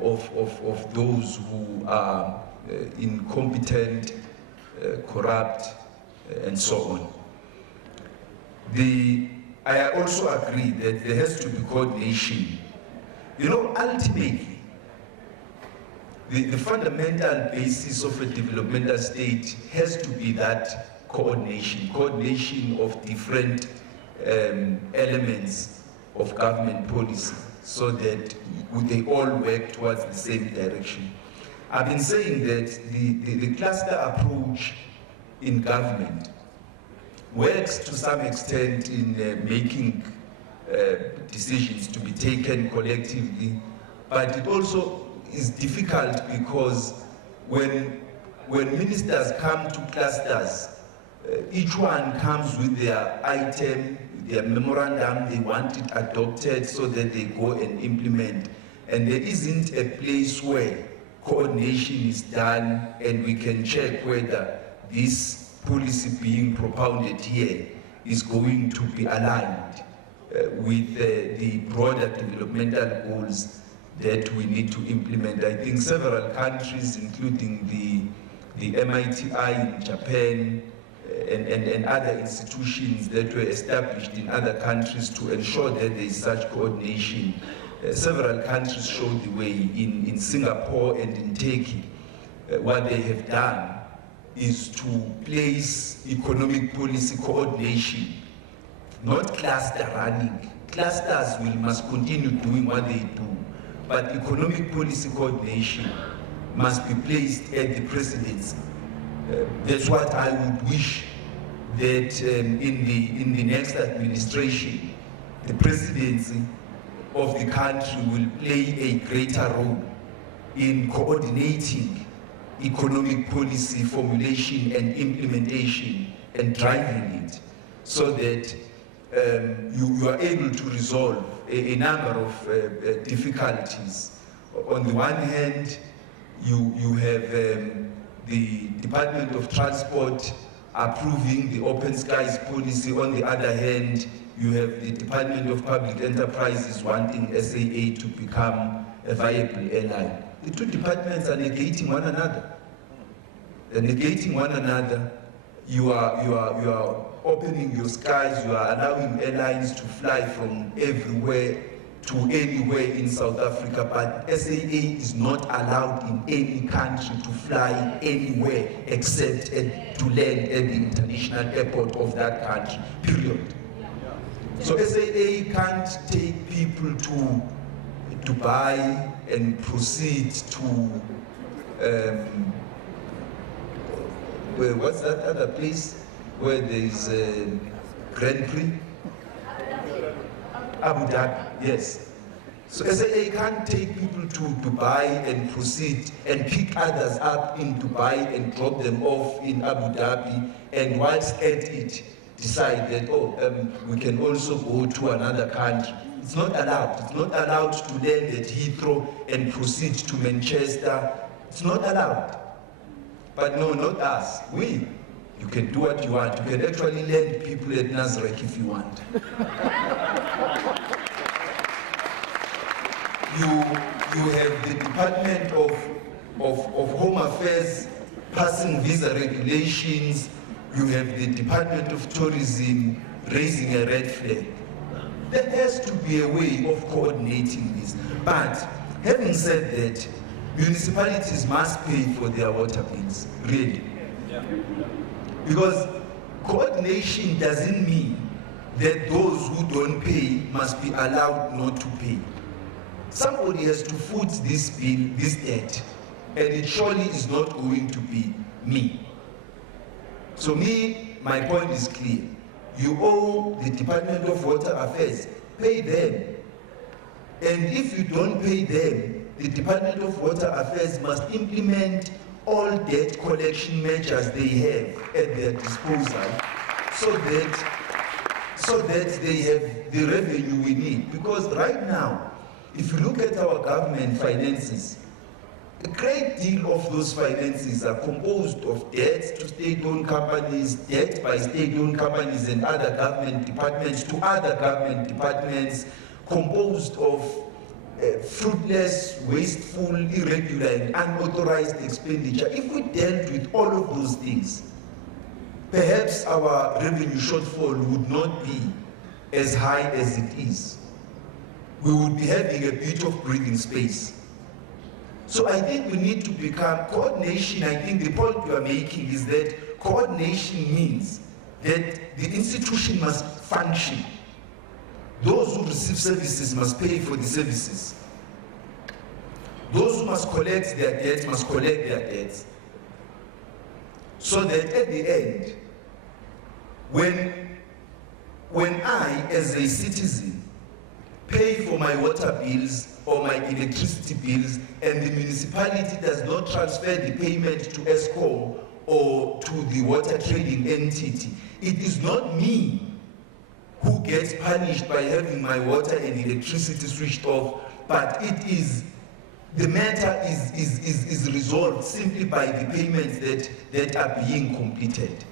of those who are incompetent, corrupt, and so on. I also agree that there has to be coordination. You know, ultimately, the fundamental basis of a developmental state has to be that coordination of different elements of government policy so that they all work towards the same direction. I've been saying that the cluster approach in government works to some extent in making decisions to be taken collectively, but it also is difficult because when ministers come to clusters, each one comes with their item, their memorandum, they want it adopted so that they go and implement. And there isn't a place where coordination is done and we can check whether this policy being propounded here is going to be aligned with the broader developmental goals that we need to implement. I think several countries, including the MITI in Japan, and other institutions that were established in other countries to ensure that there is such coordination. Several countries showed the way. In Singapore and in Turkey, what they have done is to place economic policy coordination, not cluster running. Clusters must continue doing what they do, but economic policy coordination must be placed at the presidency. That's what I would wish that in the next administration, the presidency of the country will play a greater role in coordinating economic policy formulation and implementation and driving it so that you are able to resolve a number of difficulties. On the one hand, you have the Department of Transport approving the open skies policy. On the other hand, you have the Department of Public Enterprises wanting SAA to become a viable airline. The two departments are negating one another. They're negating one another. You are opening your skies, you are allowing airlines to fly from everywhere to anywhere in South Africa, but SAA is not allowed in any country to fly anywhere except to land at the international airport of that country, period. So SAA can't take people to Dubai and proceed to, what's that other place where there is a Grand Prix? Abu Dhabi, yes. So SAA can't take people to Dubai and proceed and pick others up in Dubai and drop them off in Abu Dhabi, and whilst at it decide that, we can also go to another country. It's not allowed. It's not allowed to land at Heathrow and proceed to Manchester. It's not allowed. But no, not us. You can do what you want. You can actually land people at Nazareth if you want. You have the Department of Home Affairs passing visa regulations. You have the Department of Tourism raising a red flag. There has to be a way of coordinating this. But having said that, municipalities must pay for their water bills, really. Yeah. Because coordination doesn't mean that those who don't pay must be allowed not to pay. Somebody has to foot this bill, this debt, and it surely is not going to be me. So my point is clear. You owe the Department of Water Affairs, pay them. And if you don't pay them, the Department of Water Affairs must implement all debt collection measures they have at their disposal so that they have the revenue we need. Because right now, if you look at our government finances, a great deal of those finances are composed of debts to state-owned companies, debt by state-owned companies and other government departments to other government departments, composed of fruitless, wasteful, irregular, and unauthorized expenditure. If we dealt with all of those things, perhaps our revenue shortfall would not be as high as it is. We would be having a bit of breathing space. So I think we need to become coordination. I think the point you are making is that coordination means that the institution must function. Those who receive services must pay for the services. Those who must collect their debts must collect their debts. So that at the end, when I, as a citizen, pay for my water bills or my electricity bills, and the municipality does not transfer the payment to ESCOM or to the water trading entity, it is not me who gets punished by having my water and electricity switched off, but the matter is resolved simply by the payments that are being completed.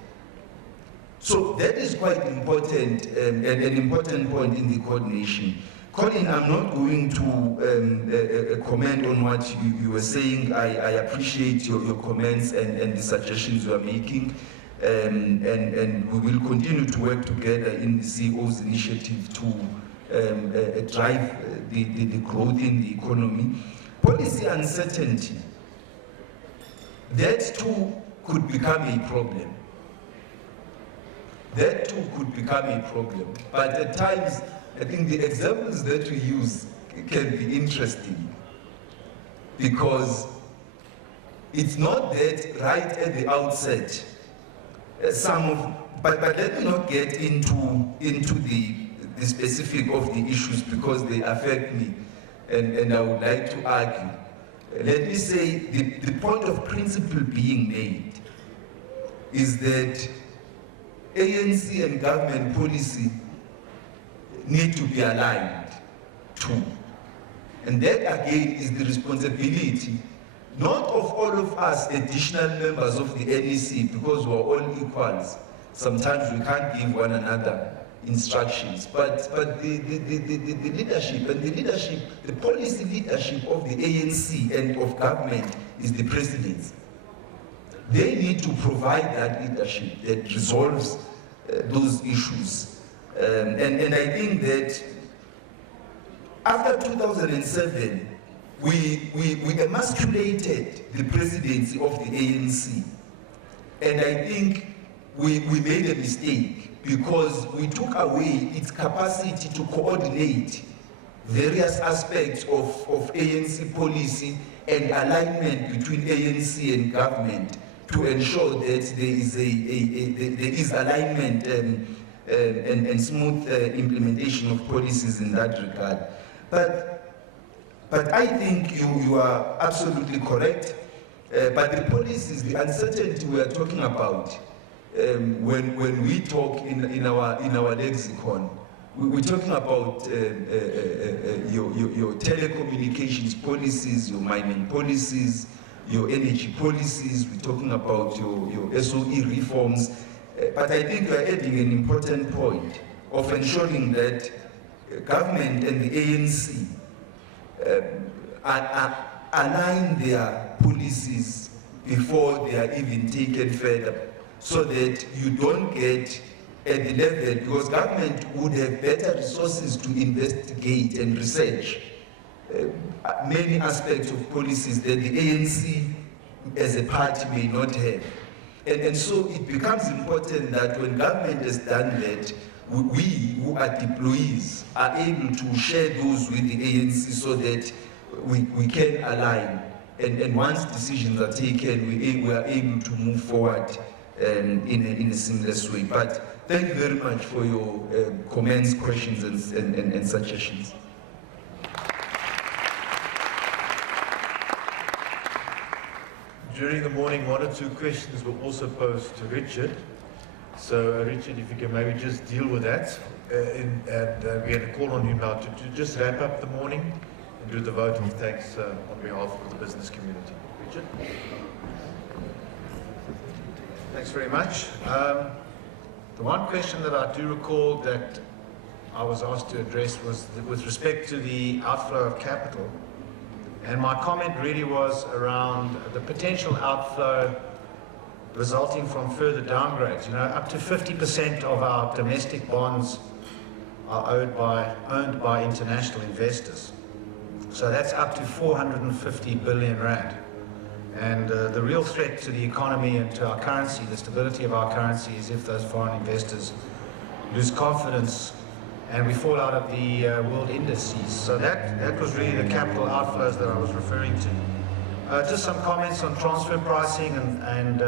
So that is quite important, and an important point in the coordination. Colin, I'm not going to comment on what you were saying. I appreciate your comments and the suggestions you are making. And we will continue to work together in the CEO's initiative to drive the growth in the economy. Policy uncertainty, that too could become a problem. That too could become a problem. But at times, I think the examples that we use can be interesting, because it's not that right at the outset, but let me not get into the specific of the issues because they affect me, and I would like to argue. Let me say the point of principle being made is that ANC and government policy need to be aligned too. And that again is the responsibility not of all of us additional members of the NEC, because we're all equals. Sometimes we can't give one another instructions, but the leadership, and the policy leadership of the ANC and of government is the presidents. They need to provide that leadership that resolves those issues. And I think that after 2007, we emasculated the presidency of the ANC. And I think we made a mistake because we took away its capacity to coordinate various aspects of ANC policy and alignment between ANC and government to ensure that there is alignment and smooth implementation of policies in that regard. But I think you are absolutely correct. But the policies, the uncertainty we are talking about, when we talk in our lexicon, we're talking about your telecommunications policies, your mining policies, your energy policies. We're talking about your SOE reforms. But I think we're adding an important point of ensuring that government and the ANC align their policies before they are even taken further, so that you don't get at the level, because government would have better resources to investigate and research many aspects of policies that the ANC as a party may not have. And so it becomes important that when government has done that, we who are deployees are able to share those with the ANC so that we can align. And once decisions are taken, we are able to move forward in a seamless way. But thank you very much for your comments, questions, and suggestions. During the morning, 1 or 2 questions were also posed to Richard. So, Richard, if you can maybe just deal with that. And we're going to call on you now to just wrap up the morning and do the vote of thanks on behalf of the business community. Richard? Thanks very much. The one question that I do recall that I was asked to address was with respect to the outflow of capital. And my comment really was around the potential outflow resulting from further downgrades. You know, up to 50% of our domestic bonds are owned by international investors. So that's up to 450 billion rand. And the real threat to the economy and to our currency, the stability of our currency, is if those foreign investors lose confidence and we fall out of the world indices. So that was really the capital outflows that I was referring to. Just some comments on transfer pricing and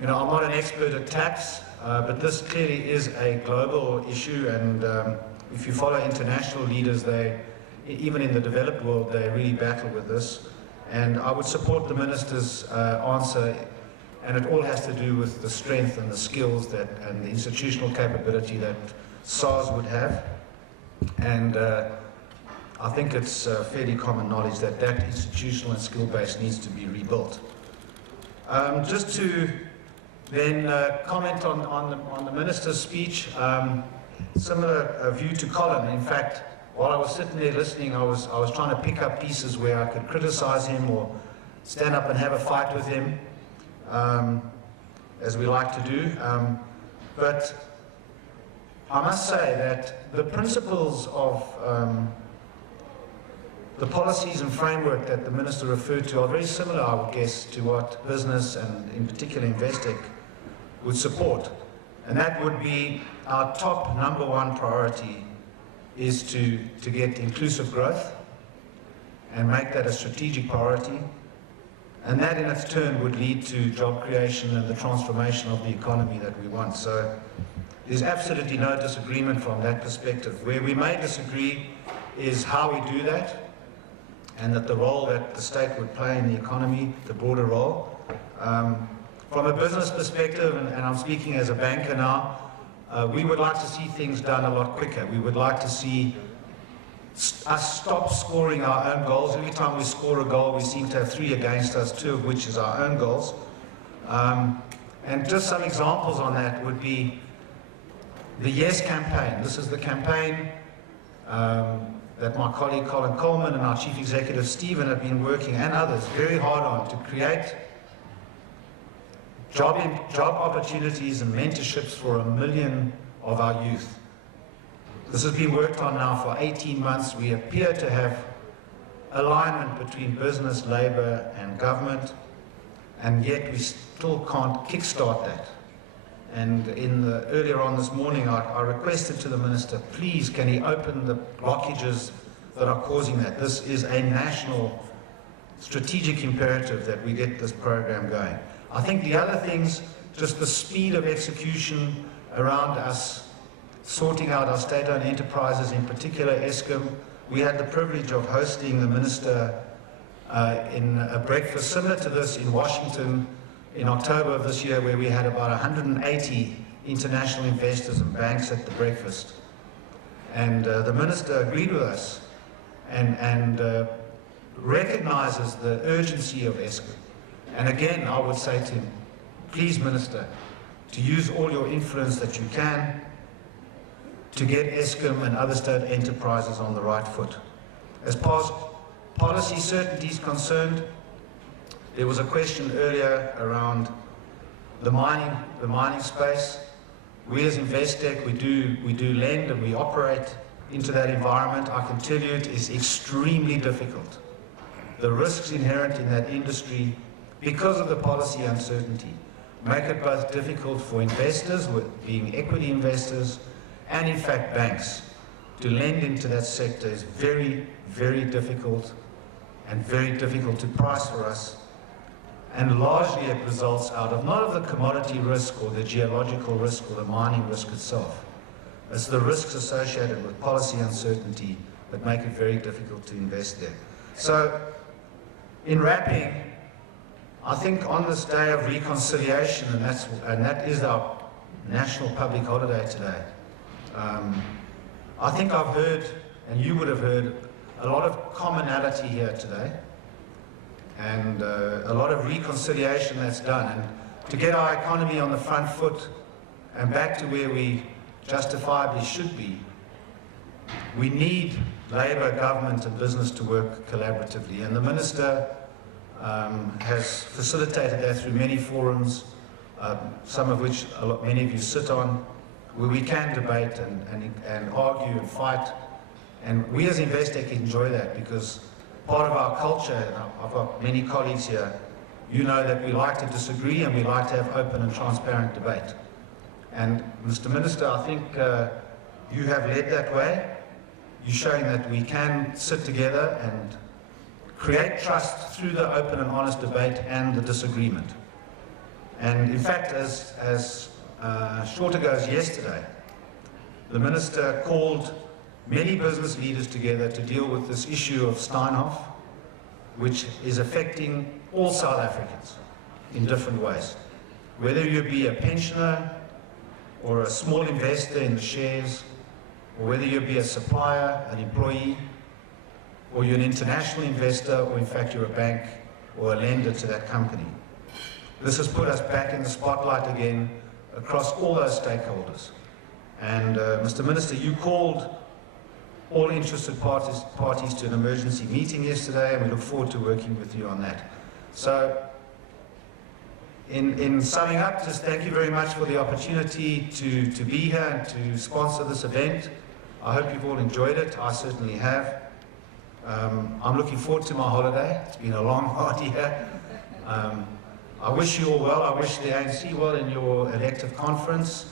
you know, I'm not an expert at tax, but this clearly is a global issue, and if you follow international leaders, even in the developed world, they really battle with this. And I would support the Minister's answer, and it all has to do with the strength and the skills and the institutional capability that SARS would have. And I think it's fairly common knowledge that that institutional and skill base needs to be rebuilt. Just to then comment on the Minister's speech, similar view to Colin. In fact, while I was sitting there listening, I was trying to pick up pieces where I could criticize him or stand up and have a fight with him, as we like to do. But I must say that the principles of the policies and framework that the Minister referred to are very similar, I would guess, to what business and in particular Investec would support. And that would be our top #1 priority is to get inclusive growth and make that a strategic priority. And that in its turn would lead to job creation and the transformation of the economy that we want. So there's absolutely no disagreement from that perspective. Where we may disagree is how we do that, and that the role that the state would play in the economy, the broader role. From a business perspective, and I'm speaking as a banker now, we would like to see things done a lot quicker. We would like to see us stop scoring our own goals. Every time we score a goal, we seem to have 3 against us, 2 of which is our own goals. And just some examples on that would be the Yes campaign. This is the campaign that my colleague Colin Coleman and our Chief Executive Stephen have been working, and others, very hard on to create job opportunities and mentorships for 1 million of our youth. This has been worked on now for 18 months. We appear to have alignment between business, labour and government, and yet we still can't kickstart that. And earlier on this morning, I requested to the Minister, please, can he open the blockages that are causing that? This is a national strategic imperative that we get this program going. I think the other things, just the speed of execution around us sorting out our state-owned enterprises, in particular Eskom. We had the privilege of hosting the Minister in a breakfast similar to this in Washington in October of this year, where we had about 180 international investors and banks at the breakfast. And the Minister agreed with us and recognizes the urgency of Eskom. And again, I would say to him, please, Minister, to use all your influence that you can to get Eskom and other state enterprises on the right foot. As far as policy certainty is concerned, there was a question earlier around the mining space. We as Investec, we do lend and we operate into that environment. I can tell you it is extremely difficult. The risks inherent in that industry, because of the policy uncertainty, make it both difficult for investors, being equity investors, and in fact banks, to lend into that sector is very, very difficult and very difficult to price for us. And largely it results out of not of the commodity risk or the geological risk or the mining risk itself. It's the risks associated with policy uncertainty that make it very difficult to invest there. So, in wrapping, I think on this day of reconciliation, and that is our national public holiday today, I think I've heard, and you would have heard, a lot of commonality here today, and a lot of reconciliation that's done. And to get our economy on the front foot and back to where we justifiably should be, we need Labour, government and business to work collaboratively. And the Minister has facilitated that through many forums, some of which many of you sit on, where we can debate and argue and fight. And we as Investec enjoy that because part of our culture, and I've got many colleagues here, you know that we like to disagree and we like to have open and transparent debate. And Mr. Minister, I think you have led that way. You're showing that we can sit together and create trust through the open and honest debate and the disagreement. And in fact, as short ago as yesterday, the Minister called many business leaders together to deal with this issue of Steinhoff, which is affecting all South Africans in different ways. Whether you be a pensioner or a small investor in the shares, or whether you be a supplier, an employee, or you're an international investor, or in fact you're a bank or a lender to that company. This has put us back in the spotlight again across all those stakeholders. And Mr. Minister, you called all interested parties to an emergency meeting yesterday, and we look forward to working with you on that. So, in summing up, just thank you very much for the opportunity to be here and to sponsor this event. I hope you've all enjoyed it. I certainly have. I'm looking forward to my holiday. It's been a long, hard year. I wish you all well. I wish the ANC well in your elective conference,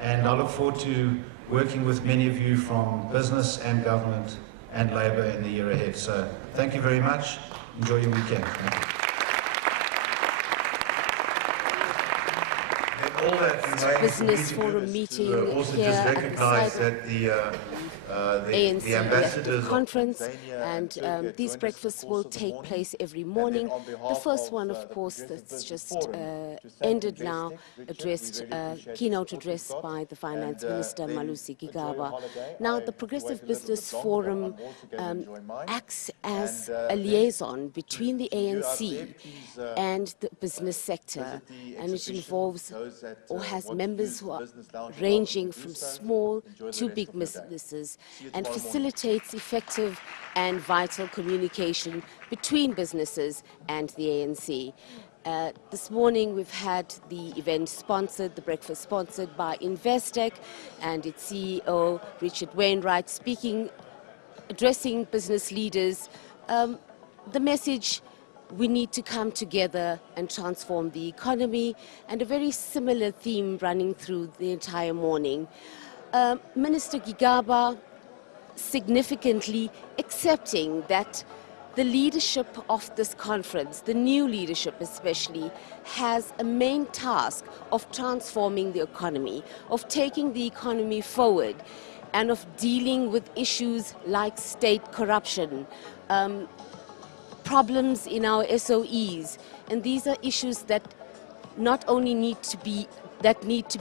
and I look forward to working with many of you from business and government and Labour in the year ahead. So thank you very much. Enjoy your weekend. Thank you. Business Forum meeting here at the ANC ambassadors conference, and these breakfasts will take place every morning. The first one, of course, that's just ended now, keynote address by the Finance Minister, Malusi Gigaba. Now, the Progressive Business Forum acts as a liaison between the ANC and the business sector, and it involves or has members who are ranging from small to big businesses, and facilitates effective and vital communication between businesses and the ANC. This morning we've had the event sponsored, the breakfast sponsored by Investec and its CEO, Richard Wainwright, addressing business leaders. The message: we need to come together and transform the economy, and a very similar theme running through the entire morning. Minister Gigaba significantly accepting that the leadership of this conference, the new leadership especially, has a main task of transforming the economy, of taking the economy forward, and of dealing with issues like state corruption, problems in our SOEs, and these are issues that not only need to be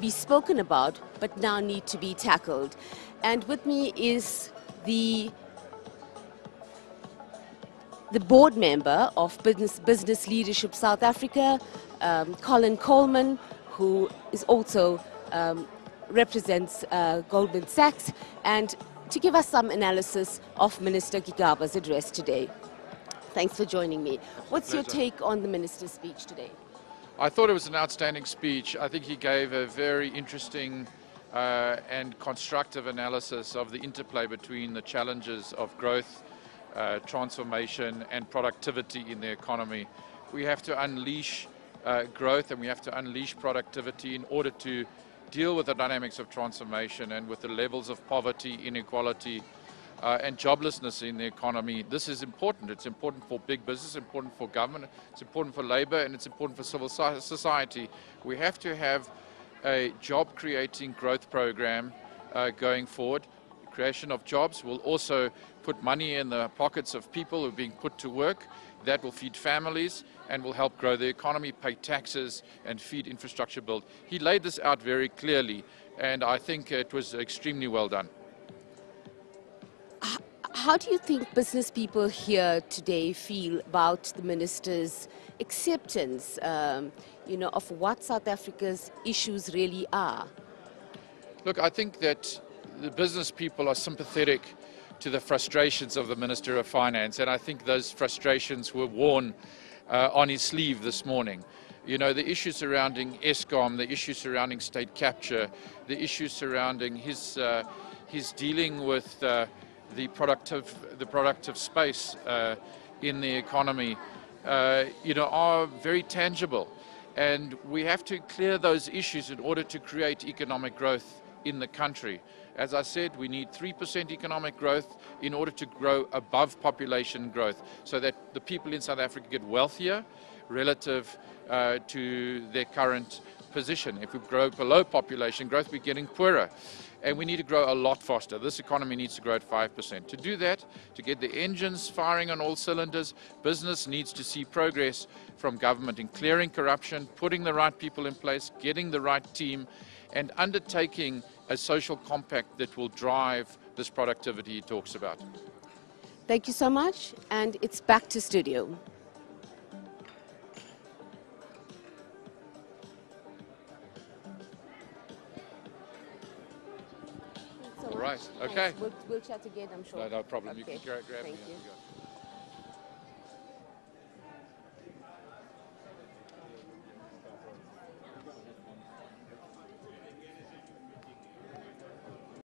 spoken about, but now need to be tackled. And with me is the board member of Business Leadership South Africa, Colin Coleman, who is also represents Goldman Sachs, and to give us some analysis of Minister Gigaba's address today. Thanks for joining me. What's your take on the minister's speech today? I thought it was an outstanding speech. I think he gave a very interesting and constructive analysis of the interplay between the challenges of growth, transformation and productivity in the economy. We have to unleash growth and we have to unleash productivity in order to deal with the dynamics of transformation and with the levels of poverty, inequality and joblessness in the economy. This is important. It's important for big business, important for government, it's important for labor and it's important for civil society. We have to have a job-creating growth program going forward. Creation of jobs will also put money in the pockets of people who are being put to work. That will feed families and will help grow the economy, pay taxes and feed infrastructure build. He laid this out very clearly and I think it was extremely well done. How do you think business people here today feel about the minister's acceptance of what South Africa's issues really are? Look, I think that the business people are sympathetic to the frustrations of the Minister of Finance, and I think those frustrations were worn on his sleeve this morning. You know, the issues surrounding Eskom, the issues surrounding state capture, the issues surrounding his dealing with the productive space in the economy, are very tangible. And we have to clear those issues in order to create economic growth in the country. As I said, we need 3% economic growth in order to grow above population growth so that the people in South Africa get wealthier relative to their current position. If we grow below population growth, we're getting poorer. And we need to grow a lot faster. This economy needs to grow at 5%. To do that, to get the engines firing on all cylinders, business needs to see progress from government in clearing corruption, putting the right people in place, getting the right team, and undertaking a social compact that will drive this productivity he talks about. Thank you so much, and it's back to studio. All right, okay. We'll chat again, I'm sure. No problem. Okay. You can grab Thank me. you.